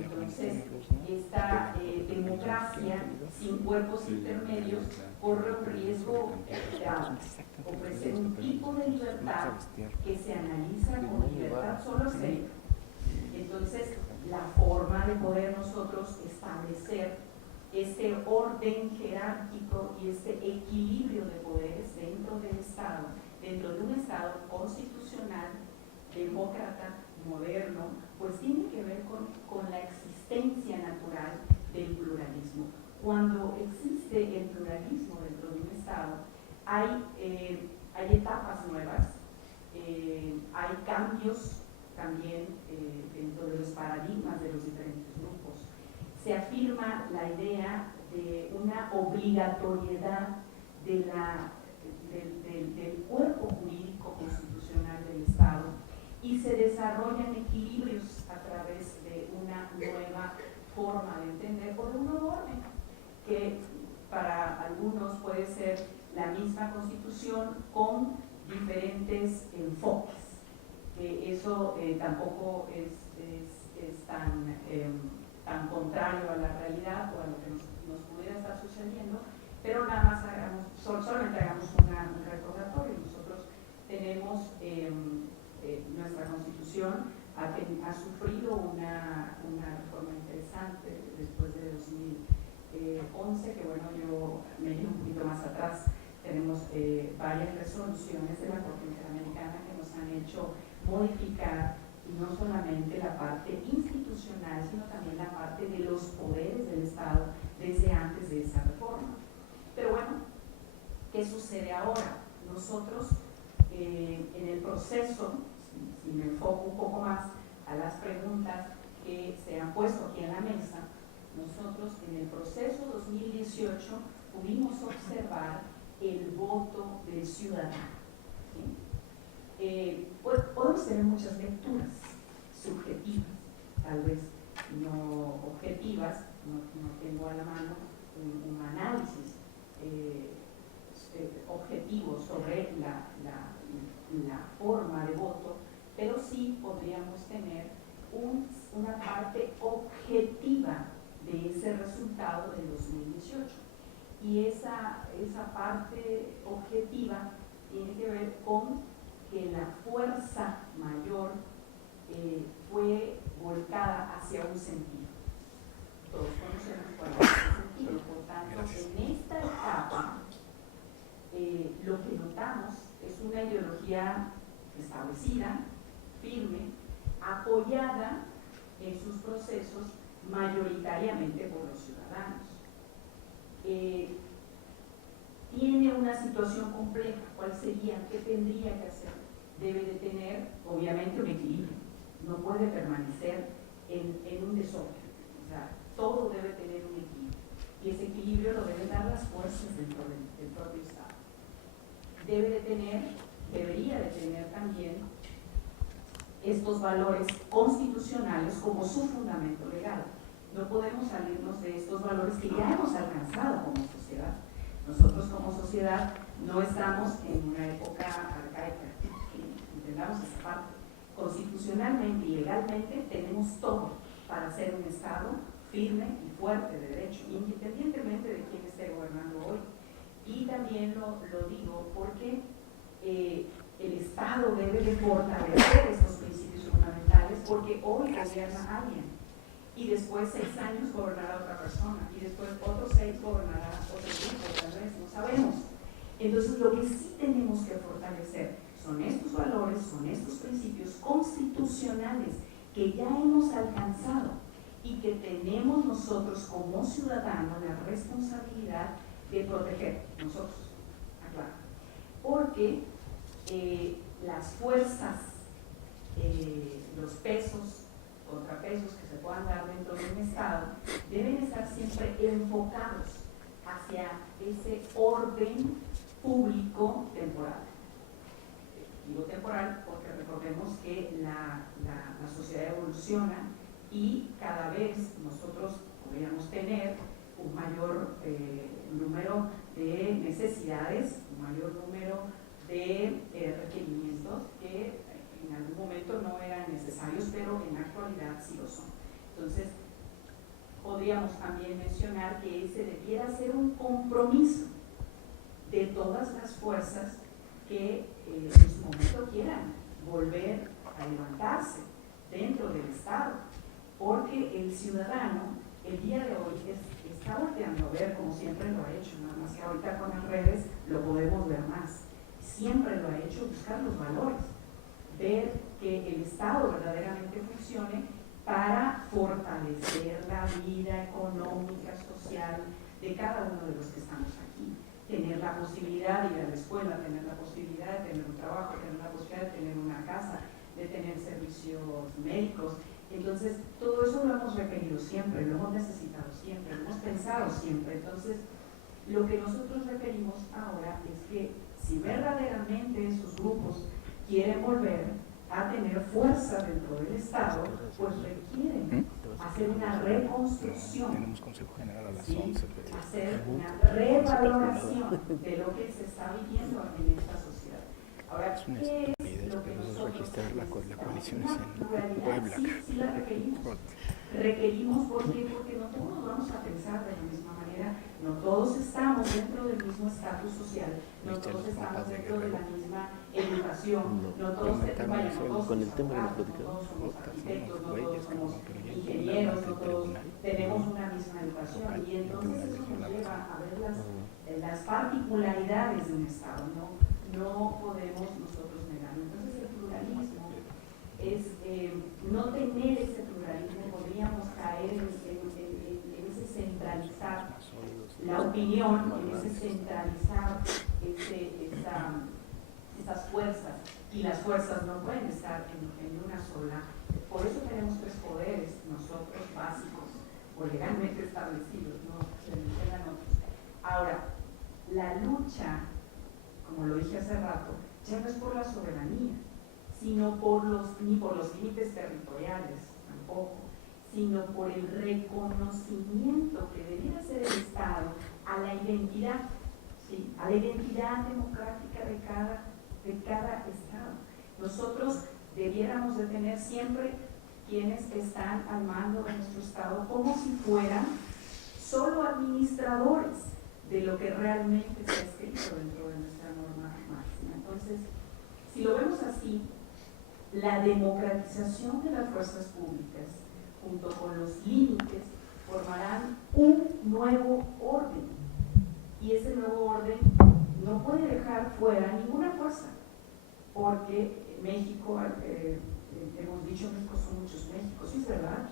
Entonces, esta democracia sin cuerpos intermedios corre un riesgo grave. Ofrecer un tipo de libertad que se analiza como libertad solo seria. Entonces, la forma de poder nosotros establecer este orden jerárquico y este equilibrio de poderes dentro del Estado, dentro de un Estado constitucional, demócrata, moderno, pues tiene que ver con la existencia natural del pluralismo. Cuando existe el pluralismo dentro de un Estado, hay etapas nuevas, hay cambios también dentro de los paradigmas de los diferentes grupos. Se afirma la idea de una obligatoriedad del cuerpo jurídico constitucional del Estado y se desarrollan equilibrios a través de una nueva forma de entender o de un nuevo orden, que para algunos puede ser la misma Constitución con diferentes enfoques. Eso tampoco es tan contrario a la realidad o a lo que nos pudiera estar sucediendo, pero nada más solamente hagamos un recordatorio. Nosotros tenemos nuestra Constitución ha sufrido una reforma interesante después de 2011, que bueno, yo me iba un poquito más atrás resoluciones de la Corte Interamericana que nos han hecho modificar no solamente la parte institucional, sino también la parte de los poderes del Estado desde antes de esa reforma. Pero bueno, ¿qué sucede ahora? Nosotros en el proceso, si me enfoco un poco más a las preguntas que se han puesto aquí en la mesa, nosotros en el proceso 2018 pudimos observar el voto del ciudadano. ¿Sí? Podemos tener muchas lecturas subjetivas, tal vez no objetivas, no tengo a la mano un análisis objetivo sobre la forma de voto, pero sí podríamos tener una parte objetiva de ese resultado del 2018. Y esa parte objetiva tiene que ver con que la fuerza mayor fue volcada hacia un sentido. Todos conocemos cuál es ese sentido. Por tanto, en esta etapa, lo que notamos es una ideología establecida, firme, apoyada en sus procesos mayoritariamente por los ciudadanos. Tiene una situación compleja. ¿Cuál sería? ¿Qué tendría que hacer? Debe de tener, obviamente, un equilibrio. No puede permanecer en un desorden. O sea, todo debe tener un equilibrio. Y ese equilibrio lo deben dar las fuerzas dentro del propio Estado. Debería de tener también estos valores constitucionales como su fundamento legal. No podemos salirnos de estos valores que ya hemos alcanzado como sociedad. Nosotros como sociedad no estamos en una época arcaica, entendamos esa parte. Constitucionalmente y legalmente tenemos todo para ser un Estado firme y fuerte de derecho, independientemente de quién esté gobernando hoy. Y también lo digo porque el Estado debe de fortalecer estos principios fundamentales, porque hoy gobierna alguien y después 6 años gobernará otra persona y después otros 6 gobernará otro grupo, tal vez, no sabemos. Entonces lo que sí tenemos que fortalecer son estos valores, son estos principios constitucionales que ya hemos alcanzado y que tenemos nosotros como ciudadanos la responsabilidad de proteger nosotros, aclaro, porque las fuerzas, los pesos, contrapesos que se puedan dar dentro de un Estado deben estar siempre enfocados hacia ese orden público temporal. Digo temporal porque recordemos que la sociedad evoluciona y cada vez nosotros podríamos tener un mayor número de necesidades, un mayor número de requerimientos que en algún momento no eran necesarios, pero en la actualidad sí lo son. Entonces, podríamos también mencionar que ese debiera ser un compromiso de todas las fuerzas que en su momento quieran volver a levantarse dentro del Estado, porque el ciudadano el día de hoy está volteando a ver, como siempre lo ha hecho, nada más que ahorita con las redes lo podemos ver más. Siempre lo ha hecho, buscar los valores, ver que el Estado verdaderamente funcione para fortalecer la vida económica, social de cada uno de los que estamos aquí. Tener la posibilidad de ir a la escuela, tener la posibilidad de tener un trabajo, tener la posibilidad de tener una casa, de tener servicios médicos. Entonces, todo eso lo hemos requerido siempre, lo hemos necesitado siempre, lo hemos pensado siempre. Entonces, lo que nosotros requerimos ahora es que si verdaderamente esos grupos quieren volver a tener fuerza dentro del Estado, pues requieren hacer una reconstrucción, Tenemos Consejo General a las ¿sí? 11. Hacer una revaloración de lo que se está viviendo en esta sociedad. Ahora, ¿qué es lo que nosotros registrar la coalición en Puebla? Sí la requerimos. Requerimos porque no todos vamos a pensar de la misma manera, no todos estamos dentro del mismo estatus social, no todos estamos dentro de la misma educación, no todos con el tema de la todos somos arquitectos, no todos somos ingenieros, no todos tenemos una misma educación, y entonces eso nos lleva a ver las particularidades de un Estado. no podemos nosotros negarlo. Entonces el pluralismo es no tener ese pluralismo, podríamos caer en ese centralizar la opinión, en ese centralizar esas fuerzas, y las fuerzas no pueden estar en una sola. Por eso tenemos tres poderes nosotros básicos o legalmente establecidos, no se mencionan otros. Ahora, la lucha, como lo dije hace rato, ya no es por la soberanía, sino ni por los límites territoriales tampoco, sino por el reconocimiento que debiera hacer el Estado a la identidad, ¿sí? A la identidad democrática de cada Estado. Nosotros debiéramos de tener siempre quienes están al mando de nuestro Estado como si fueran solo administradores de lo que realmente está escrito dentro de nuestra norma máxima. Entonces, si lo vemos así, la democratización de las fuerzas públicas, junto con los límites, formarán un nuevo orden. Y ese nuevo orden no puede dejar fuera ninguna fuerza, porque México, hemos dicho, México son muchos Méxicos, sí es verdad.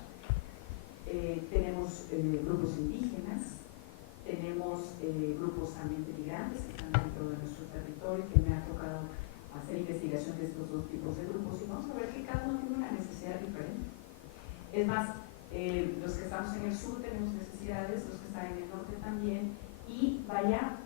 Tenemos grupos indígenas, tenemos grupos también de migrantes que están dentro de nuestro territorio, que me ha tocado hacer investigación de estos dos tipos de grupos, y vamos a ver que cada uno tiene una necesidad diferente. Es más, los que estamos en el sur tenemos necesidades, los que están en el norte también, y vaya,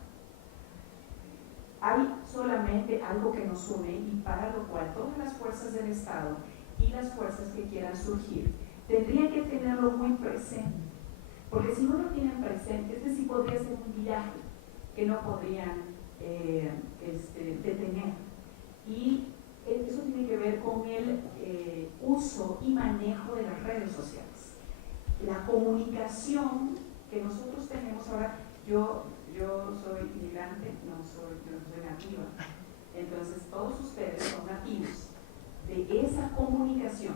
hay solamente algo que nos une, y para lo cual todas las fuerzas del Estado y las fuerzas que quieran surgir tendrían que tenerlo muy presente, porque si no lo tienen presente, este sí podría ser un viaje que no podrían detener. Y eso tiene que ver con el uso y manejo de las redes sociales. La comunicación que nosotros tenemos ahora, yo soy inmigrante, yo no soy nativa, entonces todos ustedes son nativos de esa comunicación.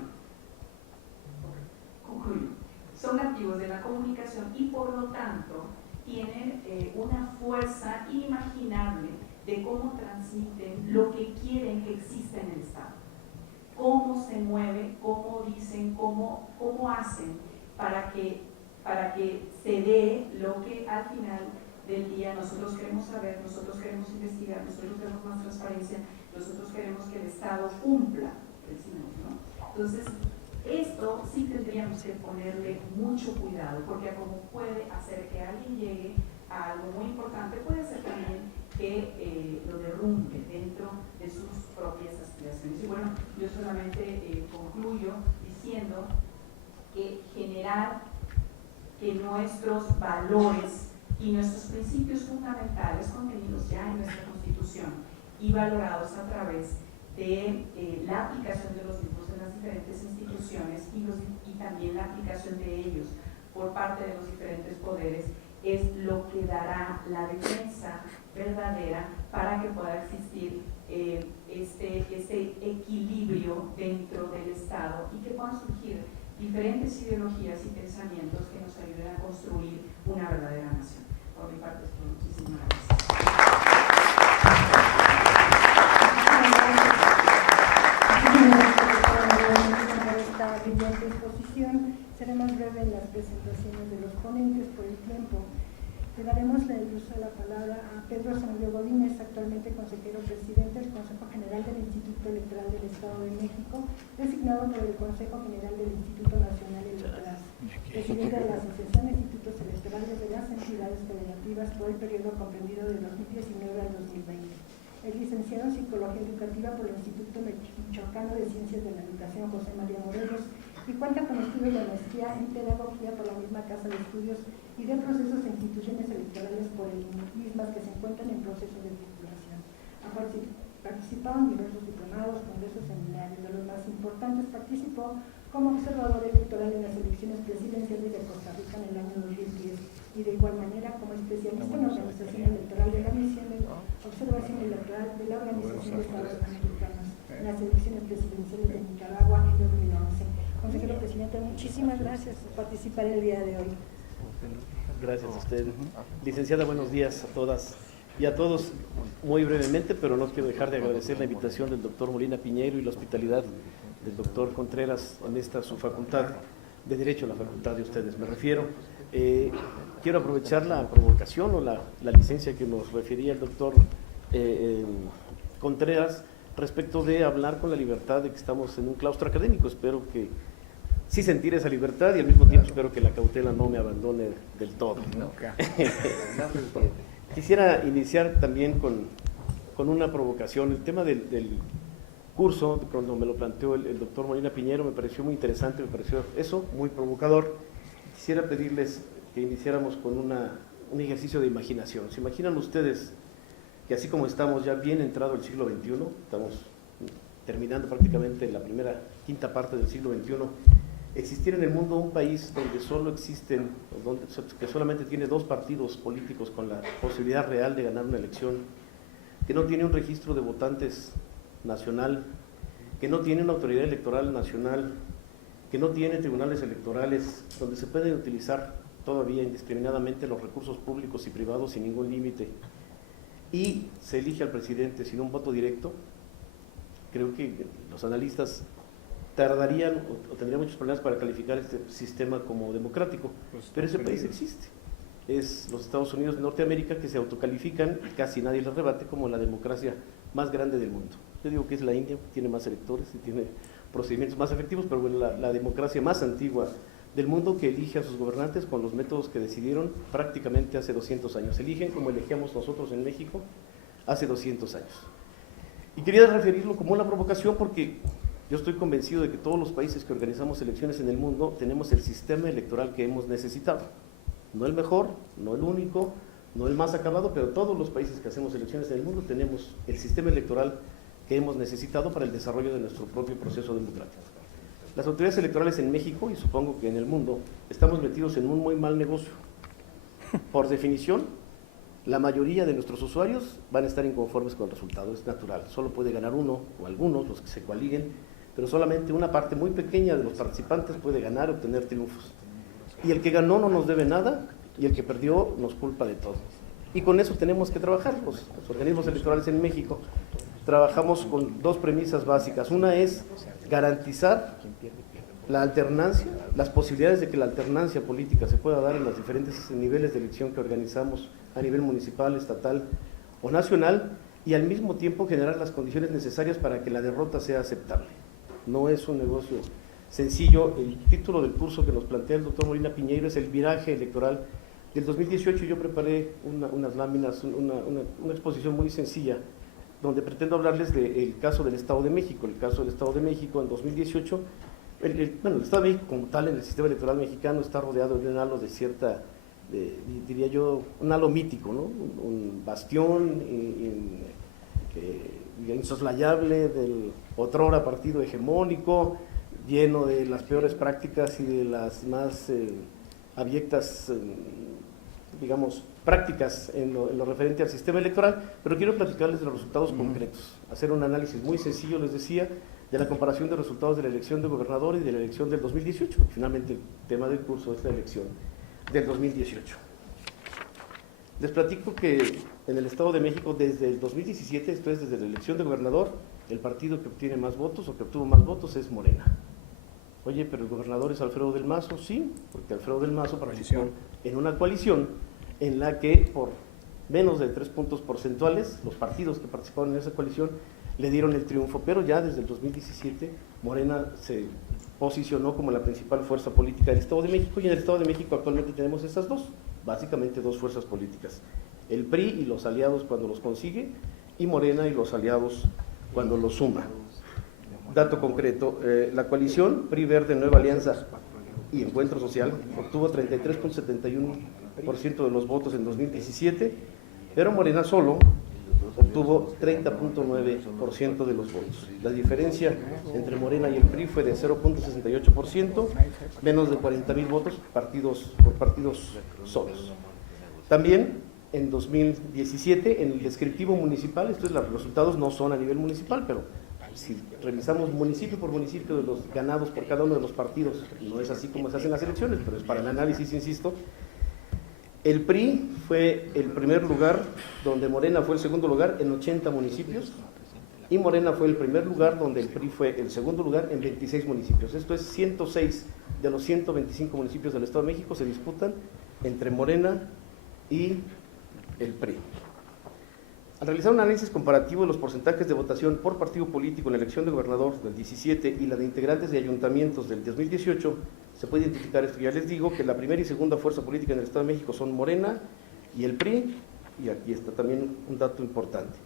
Concluyo. Son nativos de la comunicación y por lo tanto tienen una fuerza inimaginable de cómo transmiten lo que quieren que exista en el Estado, cómo se mueve, cómo dicen, cómo hacen para que se dé lo que al final del día nosotros queremos saber, nosotros queremos investigar, nosotros queremos más transparencia, nosotros queremos que el Estado cumpla, decimos, ¿no? Entonces, esto sí tendríamos que ponerle mucho cuidado, porque como puede hacer que alguien llegue a algo muy importante, puede ser también que lo derrumbe dentro de sus propias aspiraciones. Y bueno, yo solamente concluyo diciendo que generar que nuestros valores y nuestros principios fundamentales contenidos ya en nuestra Constitución y valorados a través de la aplicación de los mismos en las diferentes instituciones y también la aplicación de ellos por parte de los diferentes poderes es lo que dará la defensa verdadera para que pueda existir este equilibrio dentro del Estado y que puedan surgir diferentes ideologías y pensamientos que nos ayuden a construir una verdadera nación. Por mi parte, muchísimas gracias. Esta brillante exposición. Seré más breve en las presentaciones de los ponentes por el tiempo. Le daremos el uso de la palabra a Pedro Zanollo Godínez, actualmente consejero presidente del Consejo General del Instituto Electoral del Estado de México, designado por el Consejo General del Instituto Nacional Electoral, presidente de la Asociación de Institutos Electorales de las Entidades Federativas por el periodo comprendido de 2019 al 2020. Es licenciado en Psicología Educativa por el Instituto Michoacano de Ciencias de la Educación José María Morelos y cuenta con estudios de maestría en Pedagogía por la misma Casa de Estudios y de Procesos e Instituciones Electorales por el mismas que se encuentran en proceso de titulación. Ha participado en diversos diplomados, congresos, seminarios. De los más importantes, participó como observador electoral en las elecciones presidenciales de Costa Rica en el año 2010 y de igual manera como especialista en organización electoral de la misión de observación electoral de la Organización de Estados Americanos en las elecciones presidenciales de Nicaragua en 2011. Consejero presidente, muchísimas gracias por participar el día de hoy. Gracias a usted. Licenciada, buenos días a todas y a todos muy brevemente, pero no quiero dejar de agradecer la invitación del doctor Molina Piñeiro y la hospitalidad del doctor Contreras en esta su facultad de Derecho, la facultad de ustedes me refiero. Quiero aprovechar la provocación o la licencia que nos refería el doctor Contreras respecto de hablar con la libertad de que estamos en un claustro académico. Espero que sí sentir esa libertad y al mismo tiempo espero que la cautela no me abandone del todo. Quisiera iniciar también con una provocación. El tema del curso, cuando me lo planteó el doctor Molina Piñeiro, me pareció muy interesante, me pareció eso, muy provocador. Quisiera pedirles que iniciáramos con un ejercicio de imaginación. ¿Se imaginan ustedes que así como estamos ya bien entrado el siglo XXI, estamos terminando prácticamente la quinta parte del siglo XXI, existiera en el mundo un país donde solo existen, que solamente tiene 2 partidos políticos con la posibilidad real de ganar una elección, que no tiene un registro de votantes nacional, que no tiene una autoridad electoral nacional, que no tiene tribunales electorales, donde se pueden utilizar todavía indiscriminadamente los recursos públicos y privados sin ningún límite, y se elige al presidente sin un voto directo? Creo que los analistas tardarían o tendrían muchos problemas para calificar este sistema como democrático, pero ese país existe. Es los Estados Unidos de Norteamérica, que se autocalifican, y casi nadie les rebate, como la democracia más grande del mundo. Yo digo que es la India, tiene más electores y tiene procedimientos más efectivos, pero bueno, la democracia más antigua del mundo, que elige a sus gobernantes con los métodos que decidieron prácticamente hace 200 años. Eligen como elegíamos nosotros en México hace 200 años. Y quería referirlo como una provocación porque yo estoy convencido de que todos los países que organizamos elecciones en el mundo tenemos el sistema electoral que hemos necesitado. No el mejor, no el único, no el más acabado, pero todos los países que hacemos elecciones en el mundo tenemos el sistema electoral que hemos necesitado para el desarrollo de nuestro propio proceso democrático. Las autoridades electorales en México, y supongo que en el mundo, estamos metidos en un muy mal negocio. Por definición, la mayoría de nuestros usuarios van a estar inconformes con el resultado, es natural. Solo puede ganar uno o algunos, los que se coaliguen, pero solamente una parte muy pequeña de los participantes puede ganar o obtener triunfos. Y el que ganó no nos debe nada, y el que perdió nos culpa de todo. Y con eso tenemos que trabajar. Los organismos electorales en México trabajamos con 2 premisas básicas. Una es garantizar la alternancia, las posibilidades de que la alternancia política se pueda dar en los diferentes niveles de elección que organizamos a nivel municipal, estatal o nacional, y al mismo tiempo generar las condiciones necesarias para que la derrota sea aceptable. No es un negocio sencillo. El título del curso que nos plantea el doctor Molina Piñeiro es El viraje electoral del 2018. Yo preparé unas láminas, una exposición muy sencilla, donde pretendo hablarles del caso del Estado de México. El caso del Estado de México en 2018, el Estado de México como tal en el sistema electoral mexicano está rodeado de un halo de cierta, diría yo, un halo mítico, ¿no? Un bastión insoslayable del otrora partido hegemónico, lleno de las peores prácticas y de las más abyectas, digamos, prácticas en lo referente al sistema electoral, pero quiero platicarles de los resultados concretos, hacer un análisis muy sencillo, les decía, de la comparación de resultados de la elección de gobernador y de la elección del 2018, porque finalmente el tema del curso es la elección del 2018. Les platico que en el Estado de México desde el 2017, esto es desde la elección de gobernador, el partido que obtiene más votos o que obtuvo más votos es Morena. Oye, pero el gobernador es Alfredo del Mazo, sí, porque Alfredo del Mazo participó en una coalición en la que por menos de 3 puntos porcentuales, los partidos que participaron en esa coalición le dieron el triunfo, pero ya desde el 2017 Morena se posicionó como la principal fuerza política del Estado de México, y en el Estado de México actualmente tenemos esas básicamente dos fuerzas políticas, el PRI y los aliados cuando los consigue, y Morena y los aliados cuando los suma. Dato concreto, la coalición PRI Verde Nueva Alianza y Encuentro Social obtuvo 33.71% de los votos en 2017, pero Morena solo obtuvo 30.9% de los votos. La diferencia entre Morena y el PRI fue de 0.68%, menos de 40,000 votos por partidos solos. También en 2017, en el descriptivo municipal, los resultados no son a nivel municipal, pero si revisamos municipio por municipio de los ganados por cada uno de los partidos, no es así como se hacen las elecciones, pero es para el análisis, insisto. El PRI fue el primer lugar, donde Morena fue el segundo lugar en 80 municipios, y Morena fue el primer lugar donde el PRI fue el segundo lugar en 26 municipios. Esto es 106 de los 125 municipios del Estado de México se disputan entre Morena y el PRI. Al realizar un análisis comparativo de los porcentajes de votación por partido político en la elección de gobernador del 17 y la de integrantes de ayuntamientos del 2018, se puede identificar esto. Ya les digo que la primera y segunda fuerza política en el Estado de México son Morena y el PRI, y aquí está también un dato importante.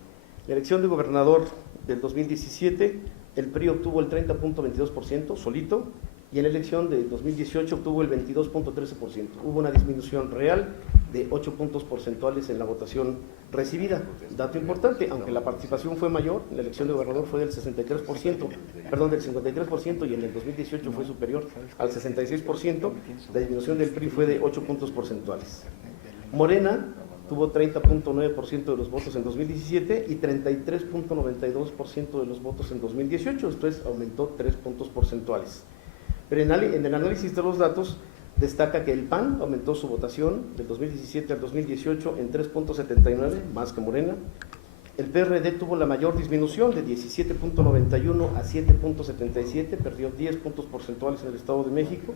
La elección de gobernador del 2017, el PRI obtuvo el 30.22% solito, y en la elección de 2018 obtuvo el 22.13%. Hubo una disminución real de 8 puntos porcentuales en la votación recibida. Dato importante, aunque la participación fue mayor, la elección de gobernador fue del 63%, perdón, del 53%, y en el 2018 fue superior al 66%, la disminución del PRI fue de 8 puntos porcentuales. Morena tuvo 30.9% de los votos en 2017 y 33.92% de los votos en 2018, esto es, aumentó 3 puntos porcentuales. Pero en el análisis de los datos destaca que el PAN aumentó su votación del 2017 al 2018 en 3.79, más que Morena. El PRD tuvo la mayor disminución de 17.91 a 7.77, perdió 10 puntos porcentuales en el Estado de México.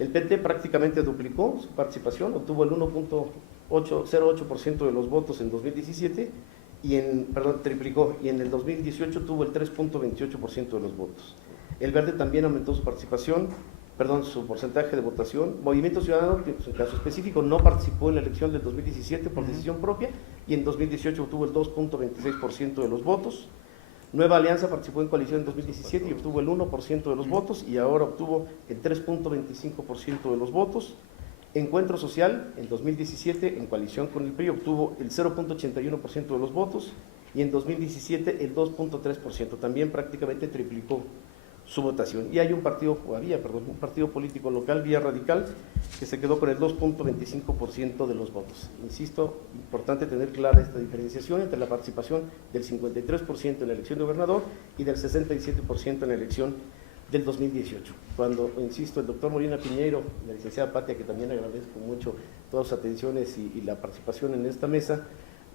El PT prácticamente duplicó su participación, obtuvo el 1.08% de los votos en 2017 triplicó, y en el 2018 tuvo el 3.28% de los votos. El Verde también aumentó su participación, su porcentaje de votación. Movimiento Ciudadano, que en su caso específico no participó en la elección del 2017 por decisión propia, y en 2018 obtuvo el 2.26% de los votos. Nueva Alianza participó en coalición en 2017 y obtuvo el 1% de los votos, y ahora obtuvo el 3.25% de los votos. Encuentro Social, en 2017, en coalición con el PRI, obtuvo el 0.81% de los votos, y en 2017 el 2.3%, también prácticamente triplicó su votación. Y hay un partido político local, Vía Radical, que se quedó con el 2.25% de los votos. Insisto, importante tener clara esta diferenciación entre la participación del 53% en la elección de gobernador y del 67% en la elección del 2018. Cuando, insisto, el doctor Molina Piñeiro, la licenciada Patia, que también agradezco mucho todas sus atenciones y la participación en esta mesa,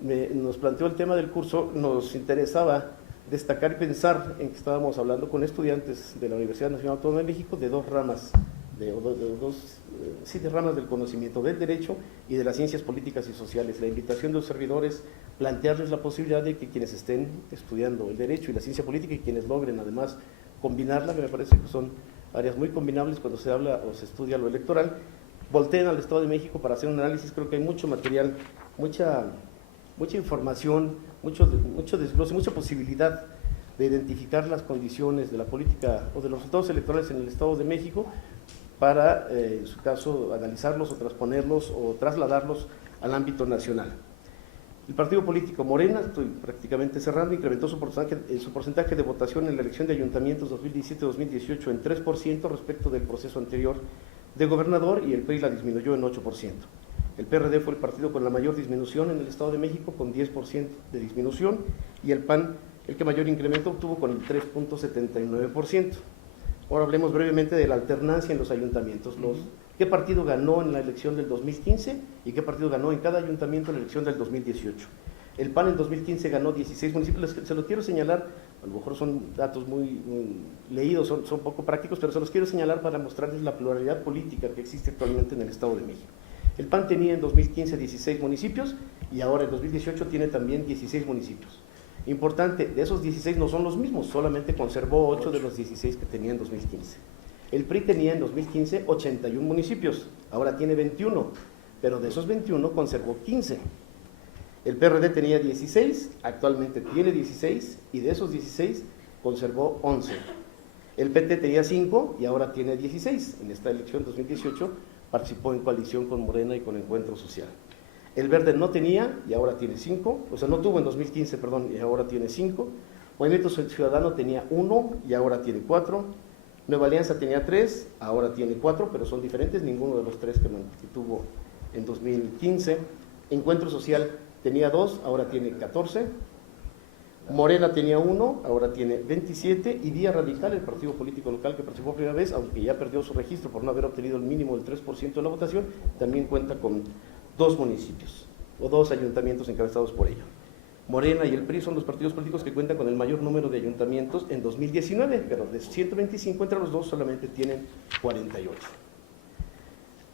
nos planteó el tema del curso, nos interesaba destacar y pensar en que estábamos hablando con estudiantes de la Universidad Nacional Autónoma de México de dos ramas, de ramas del conocimiento, del derecho y de las ciencias políticas y sociales. La invitación de los servidores, plantearles la posibilidad de que quienes estén estudiando el derecho y la ciencia política y quienes logren además combinarla, que me parece que son áreas muy combinables cuando se habla o se estudia lo electoral, volteen al Estado de México para hacer un análisis. Creo que hay mucho material, mucha información, mucho desglose, mucha posibilidad de identificar las condiciones de la política o de los resultados electorales en el Estado de México para, en su caso, analizarlos o transponerlos o trasladarlos al ámbito nacional. El partido político Morena, estoy prácticamente cerrando, incrementó su porcentaje de votación en la elección de ayuntamientos 2017-2018 en 3% respecto del proceso anterior de gobernador, y el PRI la disminuyó en 8%. El PRD fue el partido con la mayor disminución en el Estado de México, con 10% de disminución, y el PAN el que mayor incremento obtuvo con el 3.79%. Ahora hablemos brevemente de la alternancia en los ayuntamientos. ¿Qué partido ganó en la elección del 2015 y qué partido ganó en cada ayuntamiento en la elección del 2018? El PAN en 2015 ganó 16 municipios. Se los quiero señalar, a lo mejor son datos muy leídos, son poco prácticos, pero se los quiero señalar para mostrarles la pluralidad política que existe actualmente en el Estado de México. El PAN tenía en 2015 16 municipios y ahora en 2018 tiene también 16 municipios. Importante, de esos 16 no son los mismos, solamente conservó 8 de los 16 que tenía en 2015. El PRI tenía en 2015 81 municipios, ahora tiene 21, pero de esos 21 conservó 15. El PRD tenía 16, actualmente tiene 16, y de esos 16 conservó 11. El PT tenía 5 y ahora tiene 16. En esta elección 2018 participó en coalición con Morena y con Encuentro Social. El Verde no tenía y ahora tiene 5, o sea, no tuvo en 2015, perdón, y ahora tiene 5. Movimiento Ciudadano tenía 1 y ahora tiene 4. Nueva Alianza tenía 3, ahora tiene 4, pero son diferentes, ninguno de los 3 que tuvo en 2015. Encuentro Social tenía 2, ahora tiene 14. Morena tenía 1, ahora tiene 27, y Vía Radical, el partido político local que participó por primera vez, aunque ya perdió su registro por no haber obtenido el mínimo del 3% de la votación, también cuenta con 2 municipios o 2 ayuntamientos encabezados por ello. Morena y el PRI son los partidos políticos que cuentan con el mayor número de ayuntamientos en 2019, pero de 125 entre los dos solamente tienen 48.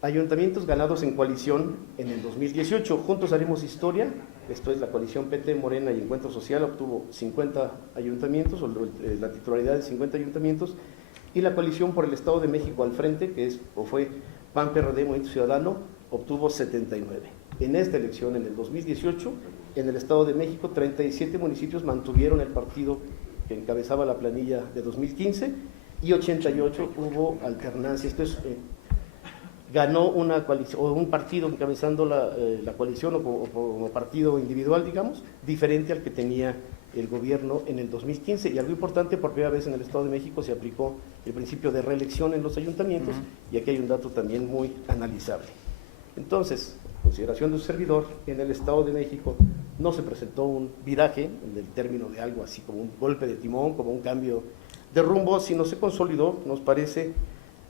Ayuntamientos ganados en coalición en el 2018. Juntos Haremos Historia, esto es la coalición PT, Morena y Encuentro Social, obtuvo 50 ayuntamientos, o la titularidad de 50 ayuntamientos, y la coalición por el Estado de México al frente, que es o fue PAN, PRD, Movimiento Ciudadano, obtuvo 79. En esta elección, en el 2018, en el Estado de México, 37 municipios mantuvieron el partido que encabezaba la planilla de 2015 y 88 hubo alternancia. Esto es, ganó una coalición, o un partido encabezando la coalición o como partido individual, digamos, diferente al que tenía el gobierno en el 2015. Y algo importante, por primera vez en el Estado de México se aplicó el principio de reelección en los ayuntamientos, y aquí hay un dato también muy analizable. Entonces, consideración de un servidor, en el Estado de México no se presentó un viraje, en el término de algo así como un golpe de timón, como un cambio de rumbo, sino se consolidó, nos parece,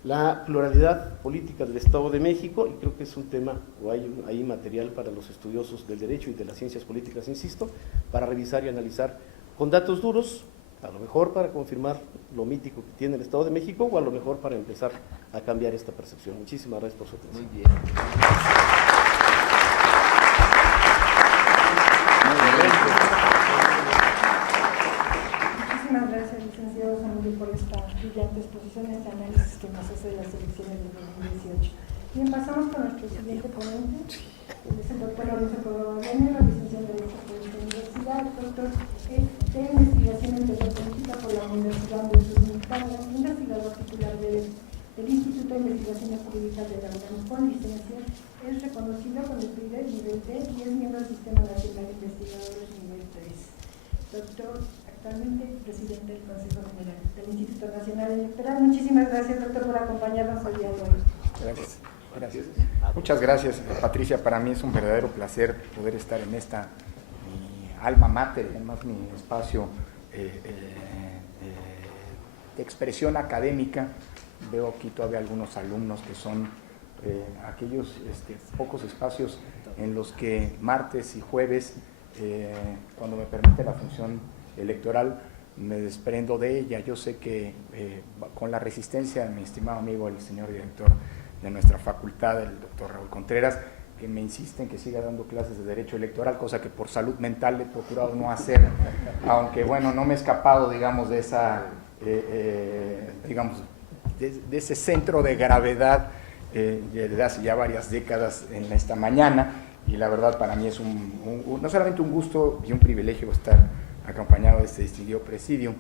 la pluralidad política del Estado de México, y creo que es un tema, o hay material para los estudiosos del derecho y de las ciencias políticas, insisto, para revisar y analizar con datos duros, a lo mejor para confirmar lo mítico que tiene el Estado de México, o a lo mejor para empezar a cambiar esta percepción. Muchísimas gracias por su atención. Muy bien. Muchísimas gracias, licenciado Zamudio, por esta brillante exposición, este análisis que nos hace de las elecciones de 2018. Bien, pasamos con nuestro siguiente ponente, es el doctor Lorenzo Córdoba Vianero, licenciado en Derecho por esta universidad, doctor de Investigación en Teoría Política por la Universidad de Dominicana, investigador titular del Instituto de Investigaciones Jurídicas de la UNAM con licencia, es reconocido con el PRI nivel D y es miembro del Sistema Nacional de Investigadores nivel 3. Doctor, actualmente presidente del Consejo General del Instituto Nacional Electoral. Muchísimas gracias, doctor, por acompañarnos hoy día de hoy. Gracias. Gracias. Muchas gracias, Patricia. Para mí es un verdadero placer poder estar en esta, mi alma mater, además mi espacio de expresión académica. Veo aquí todavía algunos alumnos que son aquellos pocos espacios en los que martes y jueves, cuando me permite la función electoral, me desprendo de ella. Yo sé que con la resistencia de mi estimado amigo, el señor director de nuestra facultad, el doctor Raúl Contreras, que me insiste en que siga dando clases de Derecho Electoral, cosa que por salud mental he procurado no hacer, aunque bueno, no me he escapado, digamos, de esa, digamos, de ese centro de gravedad desde hace ya varias décadas en esta mañana, y la verdad para mí es no solamente un gusto y un privilegio estar acompañado de este distinguido presidium,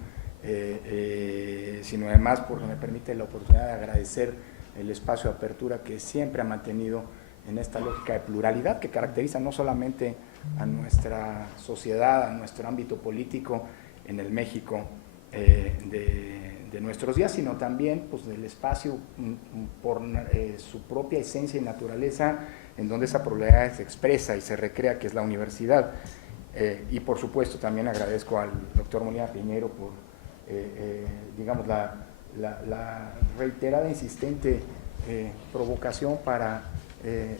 sino además porque me permite la oportunidad de agradecer el espacio de apertura que siempre ha mantenido en esta lógica de pluralidad que caracteriza no solamente a nuestra sociedad, a nuestro ámbito político en el México de nuestros días, sino también pues, del espacio por su propia esencia y naturaleza, en donde esa pluralidad se expresa y se recrea, que es la universidad. Y por supuesto también agradezco al doctor Molina Piñero por, digamos, la reiterada, insistente provocación para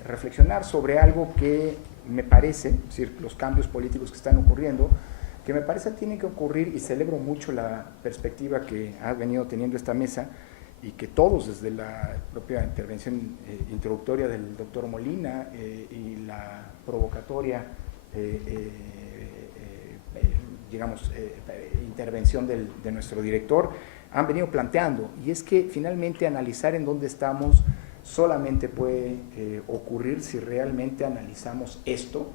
reflexionar sobre algo que me parece, es decir, los cambios políticos que están ocurriendo, que me parece tienen que ocurrir, y celebro mucho la perspectiva que ha venido teniendo esta mesa y que todos, desde la propia intervención introductoria del doctor Molina y la provocatoria, digamos, intervención de nuestro director, han venido planteando, y es que finalmente analizar en dónde estamos solamente puede ocurrir si realmente analizamos esto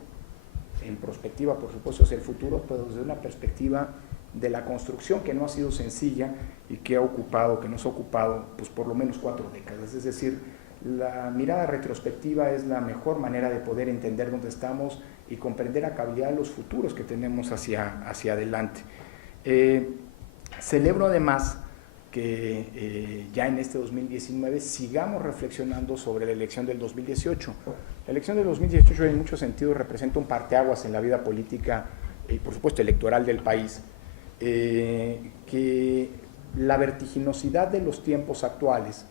en perspectiva, por supuesto, hacia el futuro, pero desde una perspectiva de la construcción que no ha sido sencilla y que nos ha ocupado pues, por lo menos 4 décadas. Es decir, la mirada retrospectiva es la mejor manera de poder entender dónde estamos y comprender a cabalidad los futuros que tenemos hacia adelante. Celebro además que ya en este 2019 sigamos reflexionando sobre la elección del 2018. La elección del 2018 en muchos sentidos representa un parteaguas en la vida política y por supuesto electoral del país, que la vertiginosidad de los tiempos actuales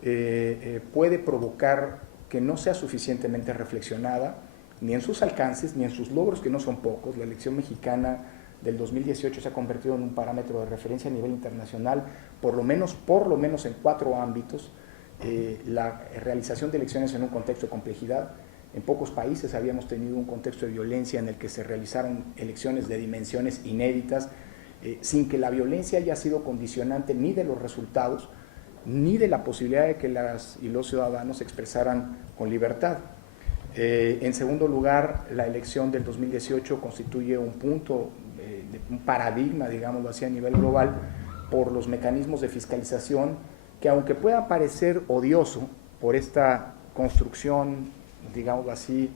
puede provocar que no sea suficientemente reflexionada ni en sus alcances, ni en sus logros, que no son pocos. La elección mexicana del 2018 se ha convertido en un parámetro de referencia a nivel internacional, por lo menos en 4 ámbitos. La realización de elecciones en un contexto de complejidad. En pocos países habíamos tenido un contexto de violencia en el que se realizaron elecciones de dimensiones inéditas, sin que la violencia haya sido condicionante ni de los resultados, ni de la posibilidad de que las y los ciudadanos se expresaran con libertad. En segundo lugar, la elección del 2018 constituye un punto, un paradigma, digámoslo así, a nivel global, por los mecanismos de fiscalización que, aunque pueda parecer odioso por esta construcción, digámoslo así,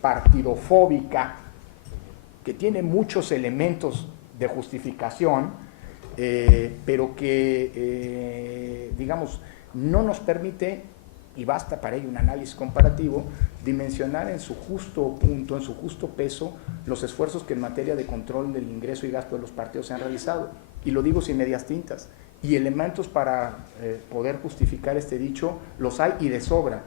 partidofóbica, que tiene muchos elementos de justificación, pero que, digamos, no nos permite, y basta para ello un análisis comparativo, dimensionar en su justo punto, en su justo peso, los esfuerzos que en materia de control del ingreso y gasto de los partidos se han realizado. Y lo digo sin medias tintas. Y elementos para poder justificar este dicho los hay y de sobra.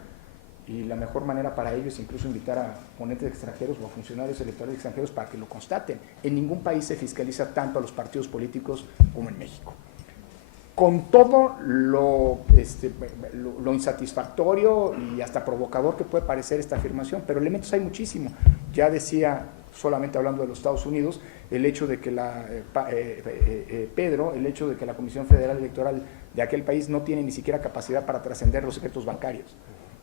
Y la mejor manera para ello es incluso invitar a ponentes extranjeros o a funcionarios electorales extranjeros para que lo constaten. En ningún país se fiscaliza tanto a los partidos políticos como en México. Con todo lo insatisfactorio y hasta provocador que puede parecer esta afirmación, pero elementos hay muchísimo. Ya decía, solamente hablando de los Estados Unidos, el hecho de que el hecho de que la Comisión Federal Electoral de aquel país no tiene ni siquiera capacidad para trascender los secretos bancarios.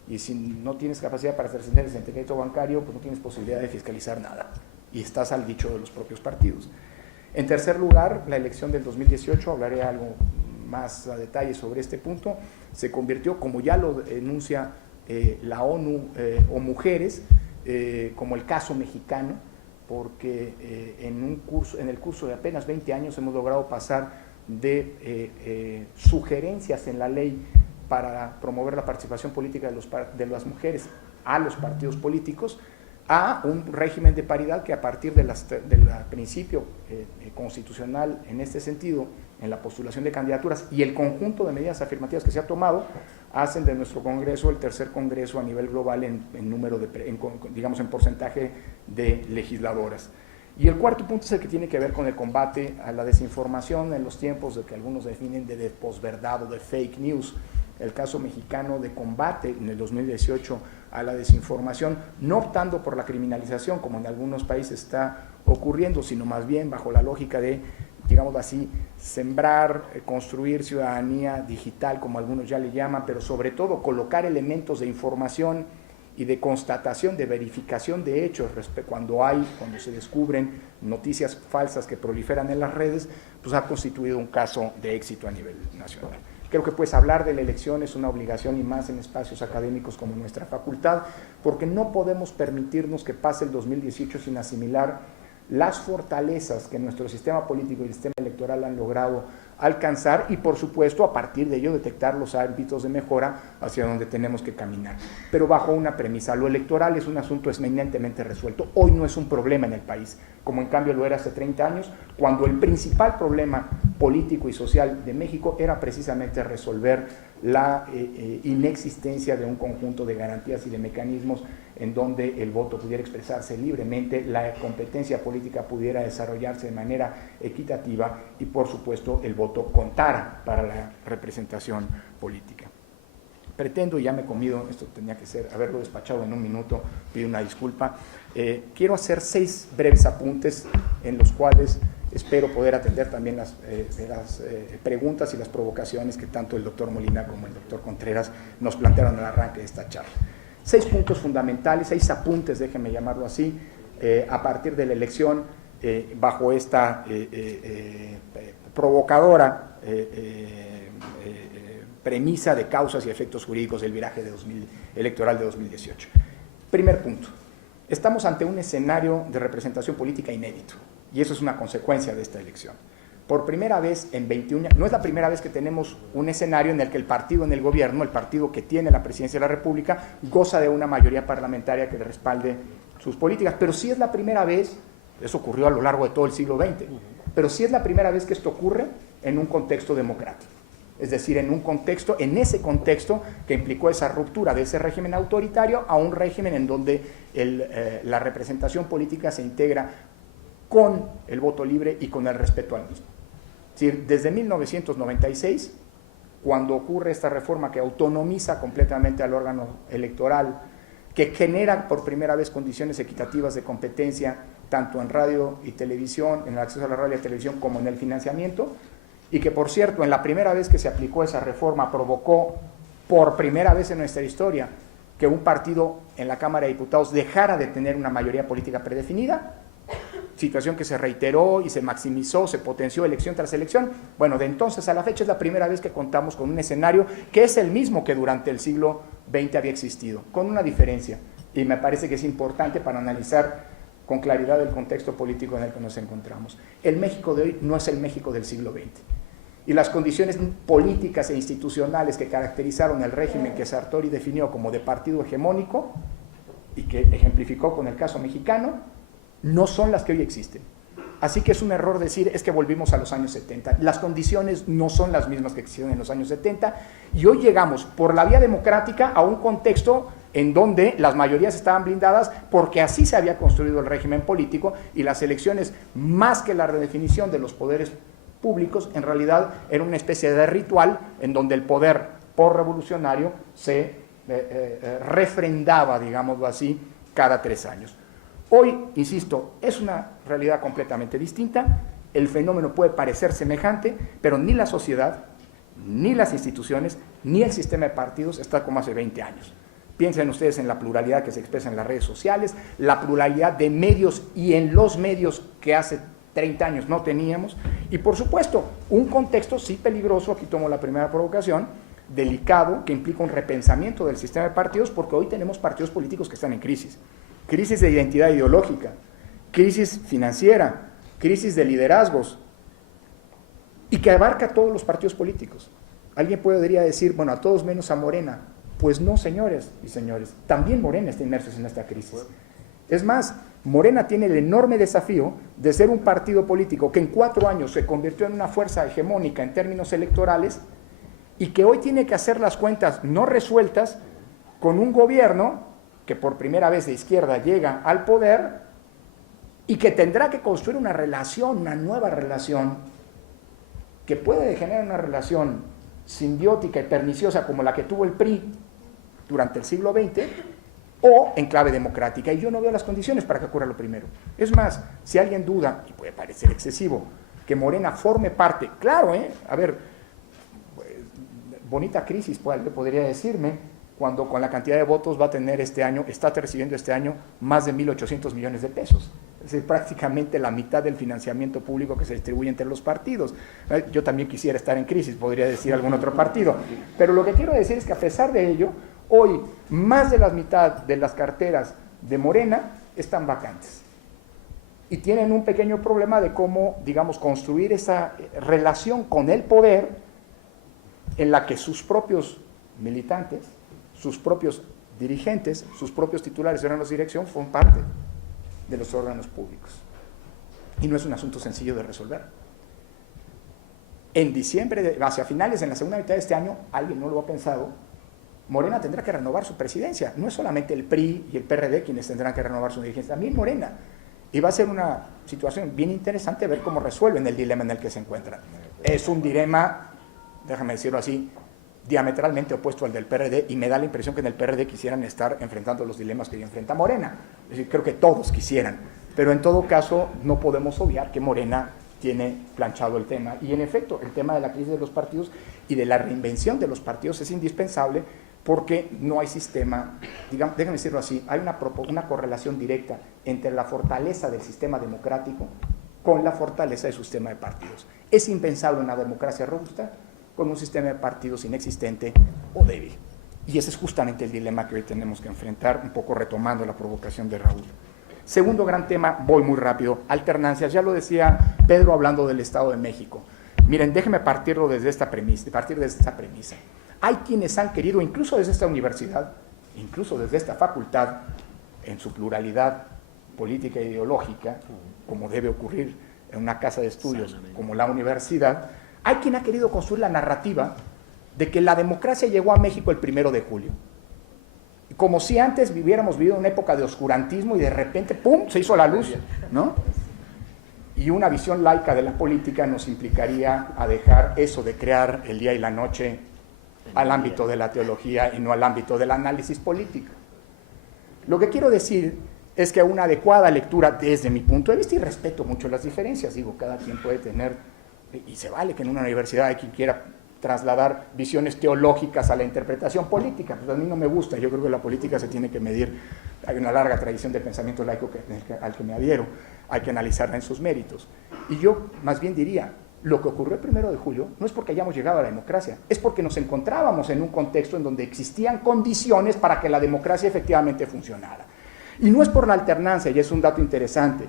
Y si no tienes capacidad para trascender el secreto bancario, pues no tienes posibilidad de fiscalizar nada. Y estás al dicho de los propios partidos. En tercer lugar, la elección del 2018, hablaré algo más a detalle sobre este punto, se convirtió, como ya lo denuncia la ONU o Mujeres, como el caso mexicano, porque en el curso de apenas 20 años hemos logrado pasar de sugerencias en la ley para promover la participación política de las mujeres a los partidos políticos, a un régimen de paridad que, a partir del principio constitucional en este sentido, en la postulación de candidaturas y el conjunto de medidas afirmativas que se ha tomado, hacen de nuestro Congreso el tercer Congreso a nivel global en número digamos en porcentaje de legisladoras. Y el cuarto punto es el que tiene que ver con el combate a la desinformación en los tiempos de que algunos definen de posverdad o de fake news. El caso mexicano de combate en el 2018 a la desinformación, no optando por la criminalización como en algunos países está ocurriendo, sino más bien bajo la lógica de, digamos así, sembrar, construir ciudadanía digital, como algunos ya le llaman, pero sobre todo colocar elementos de información y de constatación, de verificación de hechos cuando se descubren noticias falsas que proliferan en las redes, pues ha constituido un caso de éxito a nivel nacional. Creo que pues hablar de la elección es una obligación, y más en espacios académicos como nuestra facultad, porque no podemos permitirnos que pase el 2018 sin asimilar las fortalezas que nuestro sistema político y el sistema electoral han logrado alcanzar y, por supuesto, a partir de ello detectar los ámbitos de mejora hacia donde tenemos que caminar. Pero bajo una premisa: lo electoral es un asunto eminentemente resuelto. Hoy no es un problema en el país, como en cambio lo era hace 30 años, cuando el principal problema político y social de México era precisamente resolver la inexistencia de un conjunto de garantías y de mecanismos en donde el voto pudiera expresarse libremente, la competencia política pudiera desarrollarse de manera equitativa y, por supuesto, el voto contara para la representación política. Pretendo, y ya me he comido, esto tenía que haberlo despachado en un minuto, pido una disculpa, quiero hacer 6 breves apuntes en los cuales espero poder atender también las preguntas y las provocaciones que tanto el doctor Molina como el doctor Contreras nos plantearon al arranque de esta charla. 6 puntos fundamentales, 6 apuntes, déjenme llamarlo así, a partir de la elección, bajo esta provocadora premisa de causas y efectos jurídicos del viraje electoral de 2018. Primer punto, estamos ante un escenario de representación política inédito, y eso es una consecuencia de esta elección. Por primera vez en 21 años, no es la primera vez que tenemos un escenario en el que el partido en el gobierno, el partido que tiene la presidencia de la República, goza de una mayoría parlamentaria que le respalde sus políticas, pero sí es la primera vez, eso ocurrió a lo largo de todo el siglo XX, pero sí es la primera vez que esto ocurre en un contexto democrático. Es decir, en ese contexto que implicó esa ruptura de ese régimen autoritario a un régimen en donde la representación política se integra con el voto libre y con el respeto al mismo. Es decir, desde 1996, cuando ocurre esta reforma que autonomiza completamente al órgano electoral, que genera por primera vez condiciones equitativas de competencia, tanto en radio y televisión, en el acceso a la radio y televisión, como en el financiamiento, y que, por cierto, en la primera vez que se aplicó esa reforma provocó, por primera vez en nuestra historia, que un partido en la Cámara de Diputados dejara de tener una mayoría política predefinida, situación que se reiteró y se maximizó, se potenció elección tras elección. Bueno, de entonces a la fecha es la primera vez que contamos con un escenario que es el mismo que durante el siglo XX había existido, con una diferencia, y me parece que es importante para analizar con claridad el contexto político en el que nos encontramos. El México de hoy no es el México del siglo XX, y las condiciones políticas e institucionales que caracterizaron el régimen que Sartori definió como de partido hegemónico y que ejemplificó con el caso mexicano, no son las que hoy existen. Así que es un error decir es que volvimos a los años 70. Las condiciones no son las mismas que existieron en los años 70 y hoy llegamos por la vía democrática a un contexto en donde las mayorías estaban blindadas porque así se había construido el régimen político y las elecciones, más que la redefinición de los poderes públicos, en realidad era una especie de ritual en donde el poder postrevolucionario se refrendaba, digámoslo así, cada 3 años. Hoy, insisto, es una realidad completamente distinta, el fenómeno puede parecer semejante, pero ni la sociedad, ni las instituciones, ni el sistema de partidos está como hace 20 años. Piensen ustedes en la pluralidad que se expresa en las redes sociales, la pluralidad de medios y en los medios que hace 30 años no teníamos, y por supuesto, un contexto sí peligroso, aquí tomo la primera provocación, delicado, que implica un repensamiento del sistema de partidos, porque hoy tenemos partidos políticos que están en crisis. Crisis de identidad ideológica, crisis financiera, crisis de liderazgos, y que abarca a todos los partidos políticos. Alguien podría decir, bueno, a todos menos a Morena. Pues no, señores y señores, también Morena está inmerso en esta crisis. Es más, Morena tiene el enorme desafío de ser un partido político que en 4 años se convirtió en una fuerza hegemónica en términos electorales y que hoy tiene que hacer las cuentas no resueltas con un gobierno que por primera vez de izquierda llega al poder y que tendrá que construir una relación, una nueva relación, que puede generar una relación simbiótica y perniciosa como la que tuvo el PRI durante el siglo XX, o en clave democrática, y yo no veo las condiciones para que ocurra lo primero. Es más, si alguien duda, y puede parecer excesivo, que Morena forme parte, claro, a ver, bonita crisis podría decirme, cuando con la cantidad de votos va a tener este año, está recibiendo este año más de 1.800 millones de pesos. Es decir, prácticamente la mitad del financiamiento público que se distribuye entre los partidos. Yo también quisiera estar en crisis, podría decir algún otro partido. Pero lo que quiero decir es que a pesar de ello, hoy más de la mitad de las carteras de Morena están vacantes. Y tienen un pequeño problema de cómo, digamos, construir esa relación con el poder en la que sus propios militantes, sus propios dirigentes, sus propios titulares de órganos de dirección son parte de los órganos públicos. Y no es un asunto sencillo de resolver. En diciembre, hacia finales, en la segunda mitad de este año, alguien no lo ha pensado, Morena tendrá que renovar su presidencia. No es solamente el PRI y el PRD quienes tendrán que renovar su dirigencia, también Morena. Y va a ser una situación bien interesante ver cómo resuelven el dilema en el que se encuentran. Es un dilema, déjame decirlo así, diametralmente opuesto al del PRD, y me da la impresión que en el PRD quisieran estar enfrentando los dilemas que hoy enfrenta Morena. Es decir, creo que todos quisieran, pero en todo caso no podemos obviar que Morena tiene planchado el tema, y en efecto el tema de la crisis de los partidos y de la reinvención de los partidos es indispensable porque no hay sistema, digamos, déjenme decirlo así, hay una correlación directa entre la fortaleza del sistema democrático con la fortaleza de su sistema de partidos. Es impensable una democracia robusta con un sistema de partidos inexistente o débil. Y ese es justamente el dilema que hoy tenemos que enfrentar, un poco retomando la provocación de Raúl. Segundo gran tema, voy muy rápido, alternancias. Ya lo decía Pedro hablando del Estado de México. Miren, déjenme partirlo desde esta premisa, Hay quienes han querido, incluso desde esta universidad, incluso desde esta facultad, en su pluralidad política e ideológica, como debe ocurrir en una casa de estudios como la universidad, Hay quien ha querido construir la narrativa de que la democracia llegó a México el 1 de julio. Como si antes hubiéramos vivido una época de oscurantismo y de repente, ¡pum!, se hizo la luz, ¿no? Y una visión laica de la política nos implicaría a dejar eso de crear el día y la noche al ámbito de la teología y no al ámbito del análisis político. Lo que quiero decir es que una adecuada lectura desde mi punto de vista, y respeto mucho las diferencias, digo, cada quien puede tener, y se vale que en una universidad hay quien quiera trasladar visiones teológicas a la interpretación política, pues a mí no me gusta, yo creo que la política se tiene que medir, hay una larga tradición del pensamiento laico al que me adhiero, hay que analizarla en sus méritos. Y yo más bien diría, lo que ocurrió el 1 de julio no es porque hayamos llegado a la democracia, es porque nos encontrábamos en un contexto en donde existían condiciones para que la democracia efectivamente funcionara. Y no es por la alternancia, y es un dato interesante.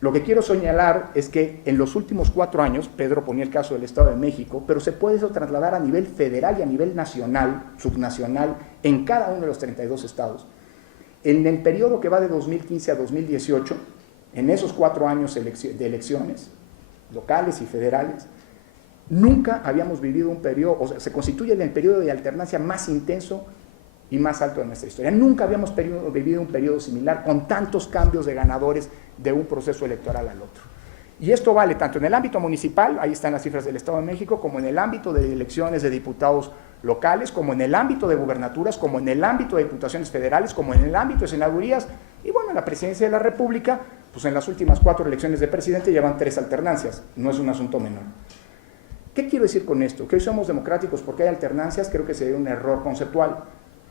Lo que quiero señalar es que en los últimos 4 años, Pedro ponía el caso del Estado de México, pero se puede eso trasladar a nivel federal y a nivel nacional, subnacional, en cada uno de los 32 estados. En el periodo que va de 2015 a 2018, en esos 4 años de elecciones locales y federales, nunca habíamos vivido un periodo, o sea, se constituye el periodo de alternancia más intenso y más alto de nuestra historia. Nunca habíamos vivido un periodo similar con tantos cambios de ganadores de un proceso electoral al otro. Y esto vale tanto en el ámbito municipal, ahí están las cifras del Estado de México, como en el ámbito de elecciones de diputados locales, como en el ámbito de gubernaturas, como en el ámbito de diputaciones federales, como en el ámbito de senadurías, y bueno, en la presidencia de la República, pues en las últimas 4 elecciones de presidente llevan 3 alternancias, no es un asunto menor. ¿Qué quiero decir con esto? Que hoy somos democráticos porque hay alternancias, creo que sería un error conceptual.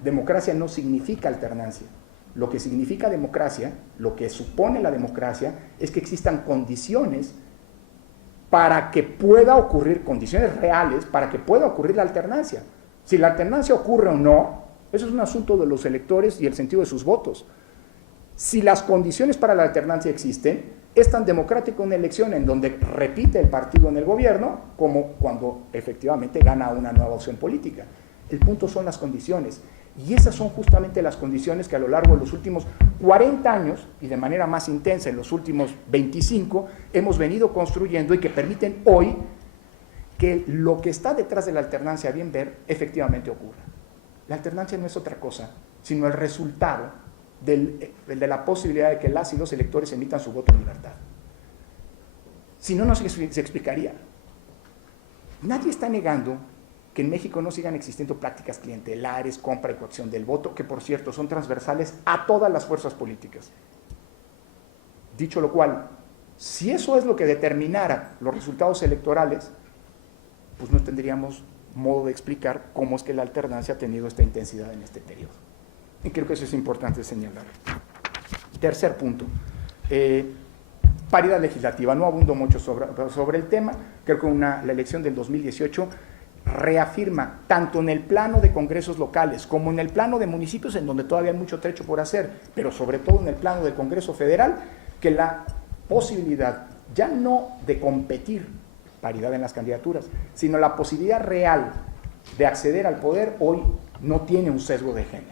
Democracia no significa alternancia. Lo que significa democracia, lo que supone la democracia, es que existan condiciones para que pueda ocurrir, condiciones reales, para que pueda ocurrir la alternancia. Si la alternancia ocurre o no, eso es un asunto de los electores y el sentido de sus votos. Si las condiciones para la alternancia existen, es tan democrática una elección en donde repite el partido en el gobierno como cuando efectivamente gana una nueva opción política. El punto son las condiciones. Y esas son justamente las condiciones que a lo largo de los últimos 40 años, y de manera más intensa en los últimos 25, hemos venido construyendo y que permiten hoy que lo que está detrás de la alternancia, a bien ver, efectivamente ocurra. La alternancia no es otra cosa, sino el resultado de la posibilidad de que las y los electores emitan su voto en libertad. Si no, no se explicaría. Nadie está negando que en México no sigan existiendo prácticas clientelares, compra y coacción del voto, que por cierto son transversales a todas las fuerzas políticas. Dicho lo cual, si eso es lo que determinara los resultados electorales, pues no tendríamos modo de explicar cómo es que la alternancia ha tenido esta intensidad en este periodo. Y creo que eso es importante señalar. Tercer punto, paridad legislativa. No abundo mucho sobre el tema, creo que la elección del 2018 reafirma, tanto en el plano de congresos locales como en el plano de municipios, en donde todavía hay mucho trecho por hacer, pero sobre todo en el plano del Congreso Federal, que la posibilidad ya no de competir, paridad en las candidaturas, sino la posibilidad real de acceder al poder hoy no tiene un sesgo de género.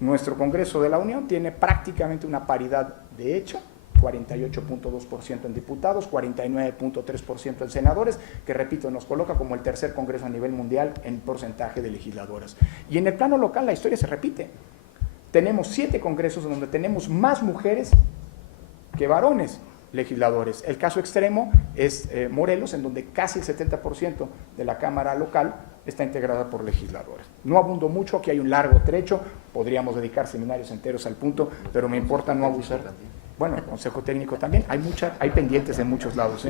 Nuestro Congreso de la Unión tiene prácticamente una paridad de hecho, 48.2% en diputados, 49.3% en senadores, que repito, nos coloca como el tercer Congreso a nivel mundial en porcentaje de legisladoras. Y en el plano local la historia se repite. Tenemos 7 congresos donde tenemos más mujeres que varones legisladores. El caso extremo es Morelos, en donde casi el 70% de la Cámara local está integrada por legisladores. No abundo mucho, aquí hay un largo trecho, podríamos dedicar seminarios enteros al punto, pero me importa no abusar. Bueno, el Consejo Técnico también, hay pendientes en muchos lados.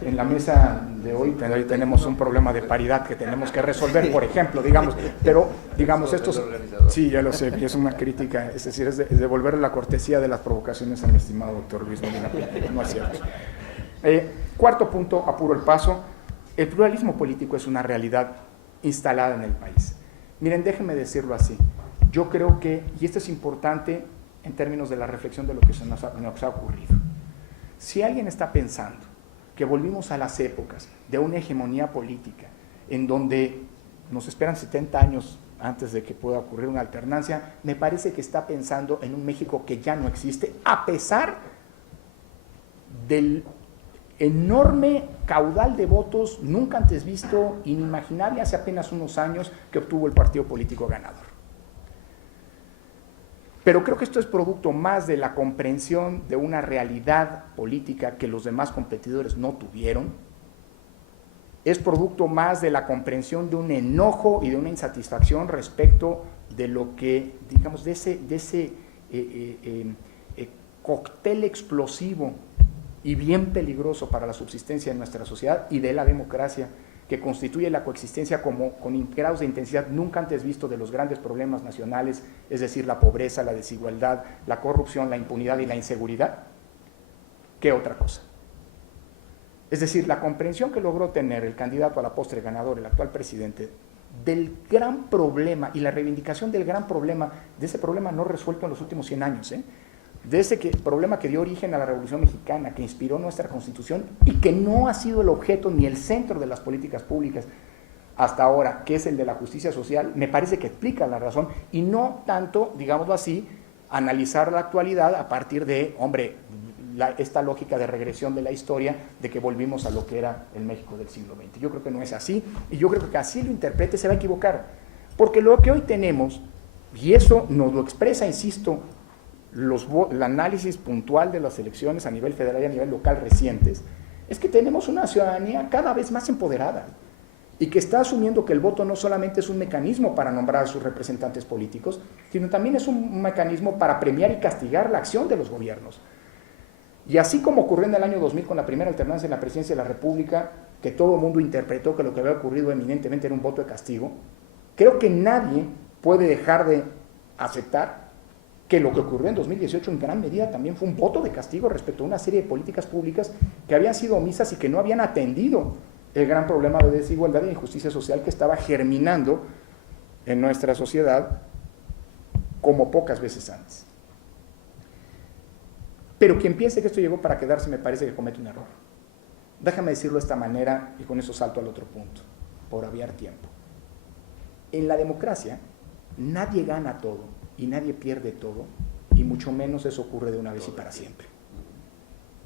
En la mesa de hoy tenemos un problema de paridad que tenemos que resolver, por ejemplo, digamos, pero digamos estos, sí, ya lo sé, es una crítica, es decir, es devolverle la cortesía de las provocaciones a mi estimado doctor Luis Molina Piñero, no es cierto. Cuarto punto, apuro el paso, el pluralismo político es una realidad instalada en el país. Miren, déjenme decirlo así, yo creo que, y esto es importante en términos de la reflexión de lo que nos ha ocurrido. Si alguien está pensando que volvimos a las épocas de una hegemonía política en donde nos esperan 70 años antes de que pueda ocurrir una alternancia, me parece que está pensando en un México que ya no existe, a pesar del enorme caudal de votos nunca antes visto, inimaginable hace apenas unos años, que obtuvo el partido político ganador. Pero creo que esto es producto más de la comprensión de una realidad política que los demás competidores no tuvieron, es producto más de la comprensión de un enojo y de una insatisfacción respecto de lo que, digamos, de ese cóctel explosivo y bien peligroso para la subsistencia de nuestra sociedad y de la democracia, que constituye la coexistencia con grados de intensidad nunca antes visto de los grandes problemas nacionales, es decir, la pobreza, la desigualdad, la corrupción, la impunidad y la inseguridad, ¿qué otra cosa? Es decir, la comprensión que logró tener el candidato a la postre ganador, el actual presidente, del gran problema y la reivindicación del gran problema, de ese problema no resuelto en los últimos 100 años, de ese problema que dio origen a la Revolución Mexicana, que inspiró nuestra Constitución y que no ha sido el objeto ni el centro de las políticas públicas hasta ahora, que es el de la justicia social, me parece que explica la razón y no tanto, digámoslo así, analizar la actualidad a partir de, hombre, esta lógica de regresión de la historia, de que volvimos a lo que era el México del siglo XX. Yo creo que no es así, y yo creo que así lo interprete se va a equivocar, porque lo que hoy tenemos, y eso nos lo expresa, insisto, el análisis puntual de las elecciones a nivel federal y a nivel local recientes, es que tenemos una ciudadanía cada vez más empoderada y que está asumiendo que el voto no solamente es un mecanismo para nombrar a sus representantes políticos, sino también es un mecanismo para premiar y castigar la acción de los gobiernos. Y así como ocurrió en el año 2000 con la primera alternancia en la presidencia de la República, que todo el mundo interpretó que lo que había ocurrido eminentemente era un voto de castigo, creo que nadie puede dejar de aceptar que lo que ocurrió en 2018 en gran medida también fue un voto de castigo respecto a una serie de políticas públicas que habían sido omisas y que no habían atendido el gran problema de desigualdad e injusticia social que estaba germinando en nuestra sociedad como pocas veces antes. Pero quien piense que esto llegó para quedarse me parece que comete un error. Déjame decirlo de esta manera y con eso salto al otro punto, por aviar tiempo. En la democracia nadie gana todo y nadie pierde todo, y mucho menos eso ocurre de una vez y para siempre.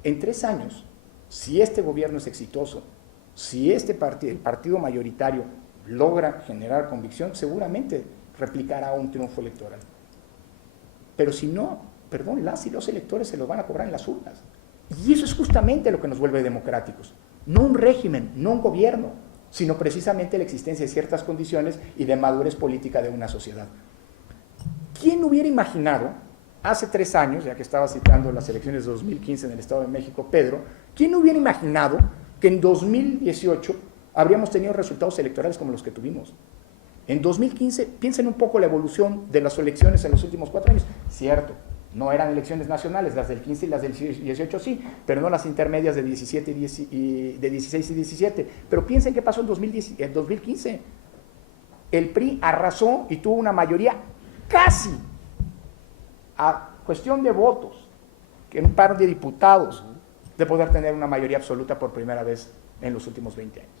En 3 años, si este gobierno es exitoso, si el partido mayoritario logra generar convicción, seguramente replicará un triunfo electoral. Pero si no, las y los electores se los van a cobrar en las urnas. Y eso es justamente lo que nos vuelve democráticos. No un régimen, no un gobierno, sino precisamente la existencia de ciertas condiciones y de madurez política de una sociedad. ¿Quién hubiera imaginado, hace 3 años, ya que estaba citando las elecciones de 2015 en el Estado de México, Pedro, quién hubiera imaginado que en 2018 habríamos tenido resultados electorales como los que tuvimos? En 2015, piensen un poco la evolución de las elecciones en los últimos 4 años. Cierto, no eran elecciones nacionales, las del 15 y las del 18 sí, pero no las intermedias de 17 de 16 y 17. Pero piensen qué pasó en 2015. El PRI arrasó y tuvo una mayoría casi a cuestión de votos, que un par de diputados, de poder tener una mayoría absoluta por primera vez en los últimos 20 años.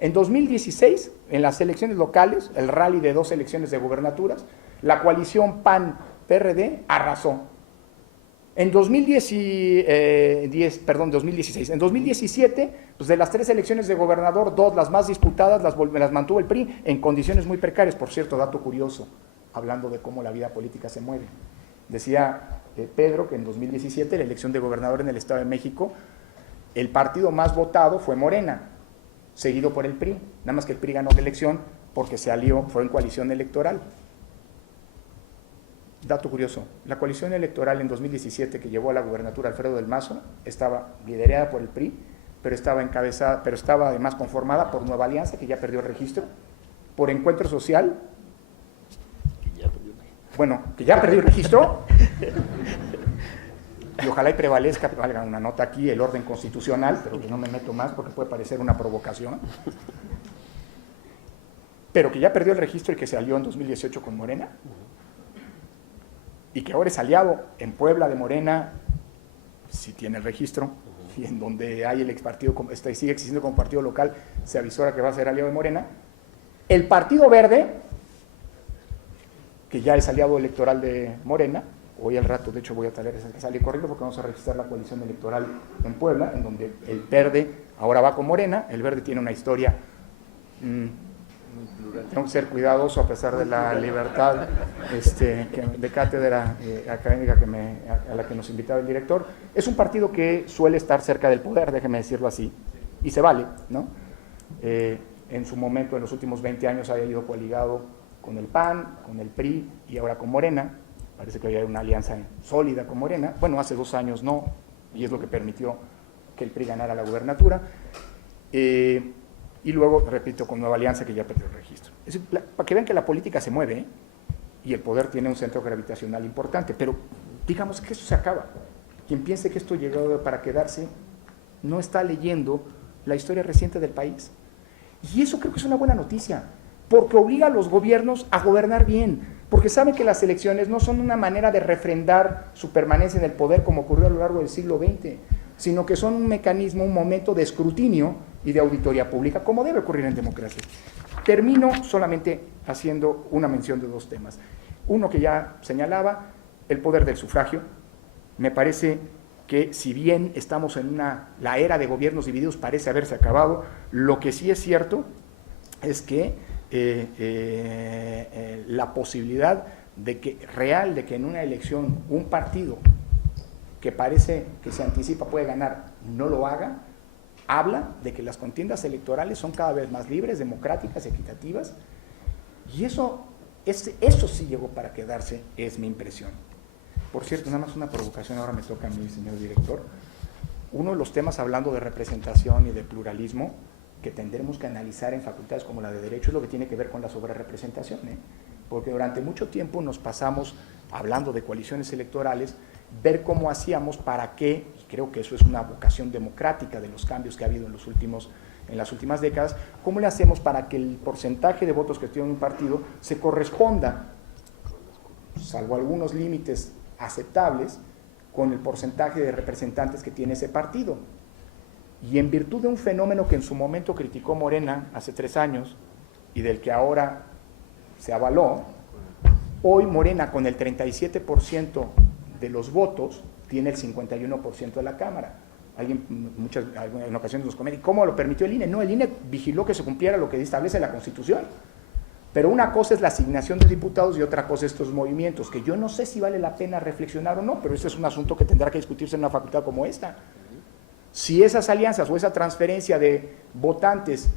En 2016, en las elecciones locales, el rally de 2 elecciones de gubernaturas, la coalición PAN-PRD arrasó. En 2016, en 2017, pues de las 3 elecciones de gobernador, 2, las más disputadas, las mantuvo el PRI en condiciones muy precarias. Por cierto, dato curioso, hablando de cómo la vida política se mueve. Decía Pedro que en 2017, la elección de gobernador en el Estado de México, el partido más votado fue Morena, seguido por el PRI, nada más que el PRI ganó la elección porque se alió, fue en coalición electoral. Dato curioso, la coalición electoral en 2017 que llevó a la gubernatura Alfredo del Mazo estaba liderada por el PRI, pero estaba además conformada por Nueva Alianza, que ya perdió el registro, por Encuentro Social, que ya perdió el registro, y ojalá y prevalezca, valga una nota aquí, el orden constitucional, pero que no me meto más porque puede parecer una provocación, pero que ya perdió el registro y que se alió en 2018 con Morena, y que ahora es aliado en Puebla de Morena, si tiene el registro, y en donde hay el expartido, sigue existiendo como partido local, se avisora que va a ser aliado de Morena. El Partido Verde, que ya es aliado electoral de Morena, Hoy al rato, de hecho, voy a salir corriendo porque vamos a registrar la coalición electoral en Puebla, en donde el Verde ahora va con Morena. El Verde tiene una historia, tengo que ser cuidadoso a pesar de la libertad de cátedra académica a la que nos invitaba el director. Es un partido que suele estar cerca del poder, déjeme decirlo así, y se vale, ¿no? En su momento, en los últimos 20 años, había ido coaligado con el PAN, con el PRI y ahora con Morena. Parece que había una alianza sólida con Morena. Bueno, hace 2 años no, y es lo que permitió que el PRI ganara la gubernatura. Y luego, repito, con Nueva Alianza, que ya perdió el registro. Es decir, para que vean que la política se mueve, ¿eh? Y el poder tiene un centro gravitacional importante, pero digamos que eso se acaba. Quien piense que esto llegó para quedarse no está leyendo la historia reciente del país. Y eso creo que es una buena noticia, porque obliga a los gobiernos a gobernar bien, porque saben que las elecciones no son una manera de refrendar su permanencia en el poder como ocurrió a lo largo del siglo XX, sino que son un mecanismo, un momento de escrutinio y de auditoría pública, como debe ocurrir en democracia. Termino solamente haciendo una mención de 2 temas. Uno que ya señalaba, el poder del sufragio. Me parece que si bien estamos en la era de gobiernos divididos, parece haberse acabado, lo que sí es cierto es que la posibilidad de que en una elección un partido que parece que se anticipa puede ganar, no lo haga, habla de que las contiendas electorales son cada vez más libres, democráticas, equitativas, y eso sí llegó para quedarse, es mi impresión. Por cierto, nada más una provocación, ahora me toca a mí, señor director. Uno de los temas, hablando de representación y de pluralismo, que tendremos que analizar en facultades como la de Derecho, es lo que tiene que ver con la sobrerepresentación, porque durante mucho tiempo nos pasamos, hablando de coaliciones electorales, ver cómo hacíamos para que, y creo que eso es una vocación democrática de los cambios que ha habido en las últimas décadas, cómo le hacemos para que el porcentaje de votos que tiene un partido se corresponda, salvo algunos límites aceptables, con el porcentaje de representantes que tiene ese partido. Y en virtud de un fenómeno que en su momento criticó Morena hace 3 años y del que ahora se avaló, hoy Morena con el 37% de los votos tiene el 51% de la Cámara. En ocasiones nos comenta, ¿y cómo lo permitió el INE? No, el INE vigiló que se cumpliera lo que establece la Constitución. Pero una cosa es la asignación de diputados y otra cosa estos movimientos, que yo no sé si vale la pena reflexionar o no, pero ese es un asunto que tendrá que discutirse en una facultad como esta. Si esas alianzas o esa transferencia de votantes,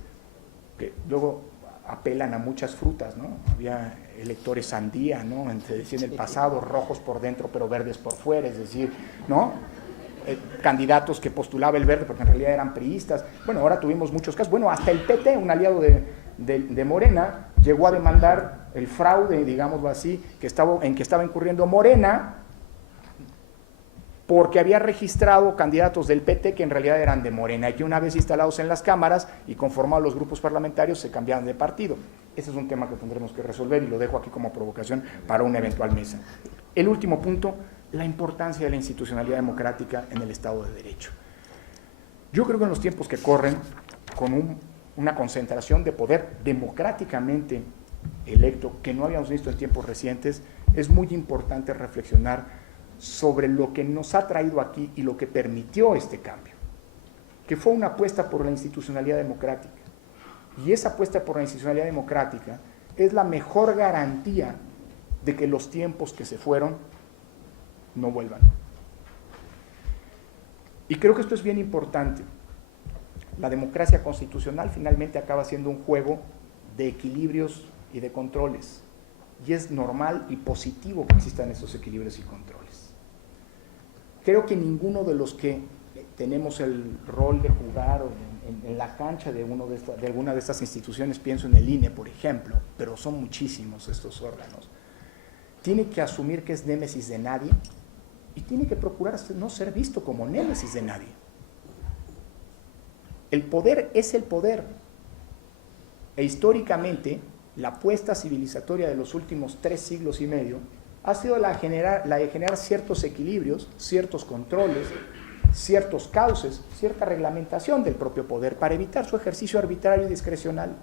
que luego apelan a muchas frutas, ¿no? Había electores sandía, ¿no? Se decía en el pasado, rojos por dentro pero verdes por fuera, es decir, ¿no? Candidatos que postulaba el verde porque en realidad eran priistas. Bueno, ahora tuvimos muchos casos. Bueno, hasta el PT, un aliado de Morena, llegó a demandar el fraude, digámoslo así, en que estaba incurriendo Morena, porque había registrado candidatos del PT que en realidad eran de Morena y que una vez instalados en las cámaras y conformados los grupos parlamentarios se cambiaban de partido. Ese es un tema que tendremos que resolver y lo dejo aquí como provocación para una eventual mesa. El último punto, la importancia de la institucionalidad democrática en el Estado de Derecho. Yo creo que en los tiempos que corren, con una concentración de poder democráticamente electo que no habíamos visto en tiempos recientes, es muy importante reflexionar sobre lo que nos ha traído aquí y lo que permitió este cambio, que fue una apuesta por la institucionalidad democrática. Y esa apuesta por la institucionalidad democrática es la mejor garantía de que los tiempos que se fueron no vuelvan. Y creo que esto es bien importante. La democracia constitucional finalmente acaba siendo un juego de equilibrios y de controles. Y es normal y positivo que existan esos equilibrios y controles. Creo que ninguno de los que tenemos el rol de jugar en la cancha de alguna de estas instituciones, pienso en el INE, por ejemplo, pero son muchísimos estos órganos, tiene que asumir que es némesis de nadie y tiene que procurar no ser visto como némesis de nadie. El poder es el poder. E históricamente, la apuesta civilizatoria de los últimos 3 siglos y medio ha sido la de generar ciertos equilibrios, ciertos controles, ciertos cauces, cierta reglamentación del propio poder para evitar su ejercicio arbitrario y discrecional.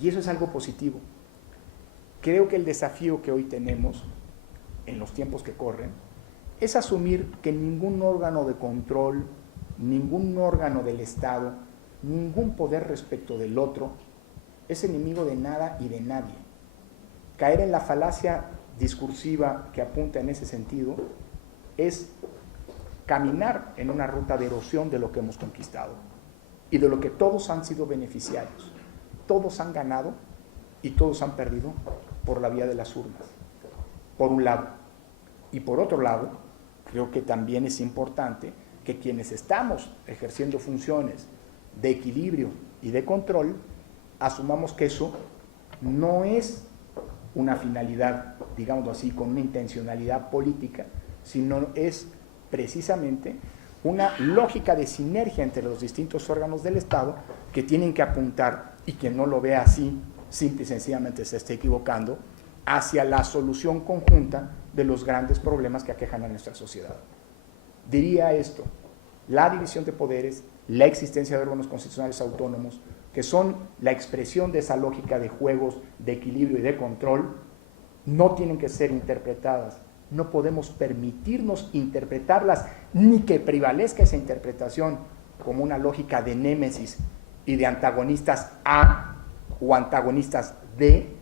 Y eso es algo positivo. Creo que el desafío que hoy tenemos en los tiempos que corren, es asumir que ningún órgano de control, ningún órgano del Estado, ningún poder respecto del otro, es enemigo de nada y de nadie. Caer en la falacia discursiva que apunta en ese sentido es caminar en una ruta de erosión de lo que hemos conquistado y de lo que todos han sido beneficiarios. Todos han ganado y todos han perdido por la vía de las urnas, por un lado. Y por otro lado, creo que también es importante que quienes estamos ejerciendo funciones de equilibrio y de control, asumamos que eso no es una finalidad, digámoslo así, con una intencionalidad política, sino es precisamente una lógica de sinergia entre los distintos órganos del Estado que tienen que apuntar, y quien no lo vea así, simple y sencillamente se está equivocando, hacia la solución conjunta de los grandes problemas que aquejan a nuestra sociedad. Diría esto: la división de poderes, la existencia de órganos constitucionales autónomos, que son la expresión de esa lógica de juegos, de equilibrio y de control, no tienen que ser interpretadas. No podemos permitirnos interpretarlas, ni que prevalezca esa interpretación como una lógica de némesis y de antagonistas A o antagonistas D,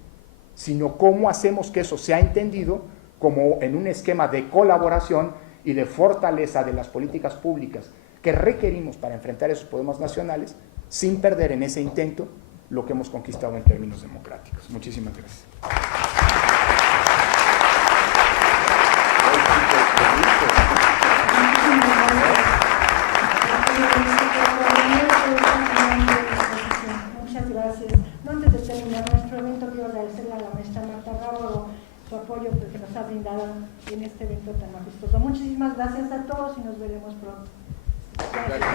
sino cómo hacemos que eso sea entendido como en un esquema de colaboración y de fortaleza de las políticas públicas que requerimos para enfrentar esos problemas nacionales, sin perder en ese intento lo que hemos conquistado en términos democráticos. Muchísimas gracias. Muchas gracias. No, antes de terminar nuestro evento, quiero agradecerle a la maestra Marta Rábaro su apoyo que nos ha brindado en este evento tan majestuoso. Muchísimas gracias a todos y nos veremos pronto. Gracias.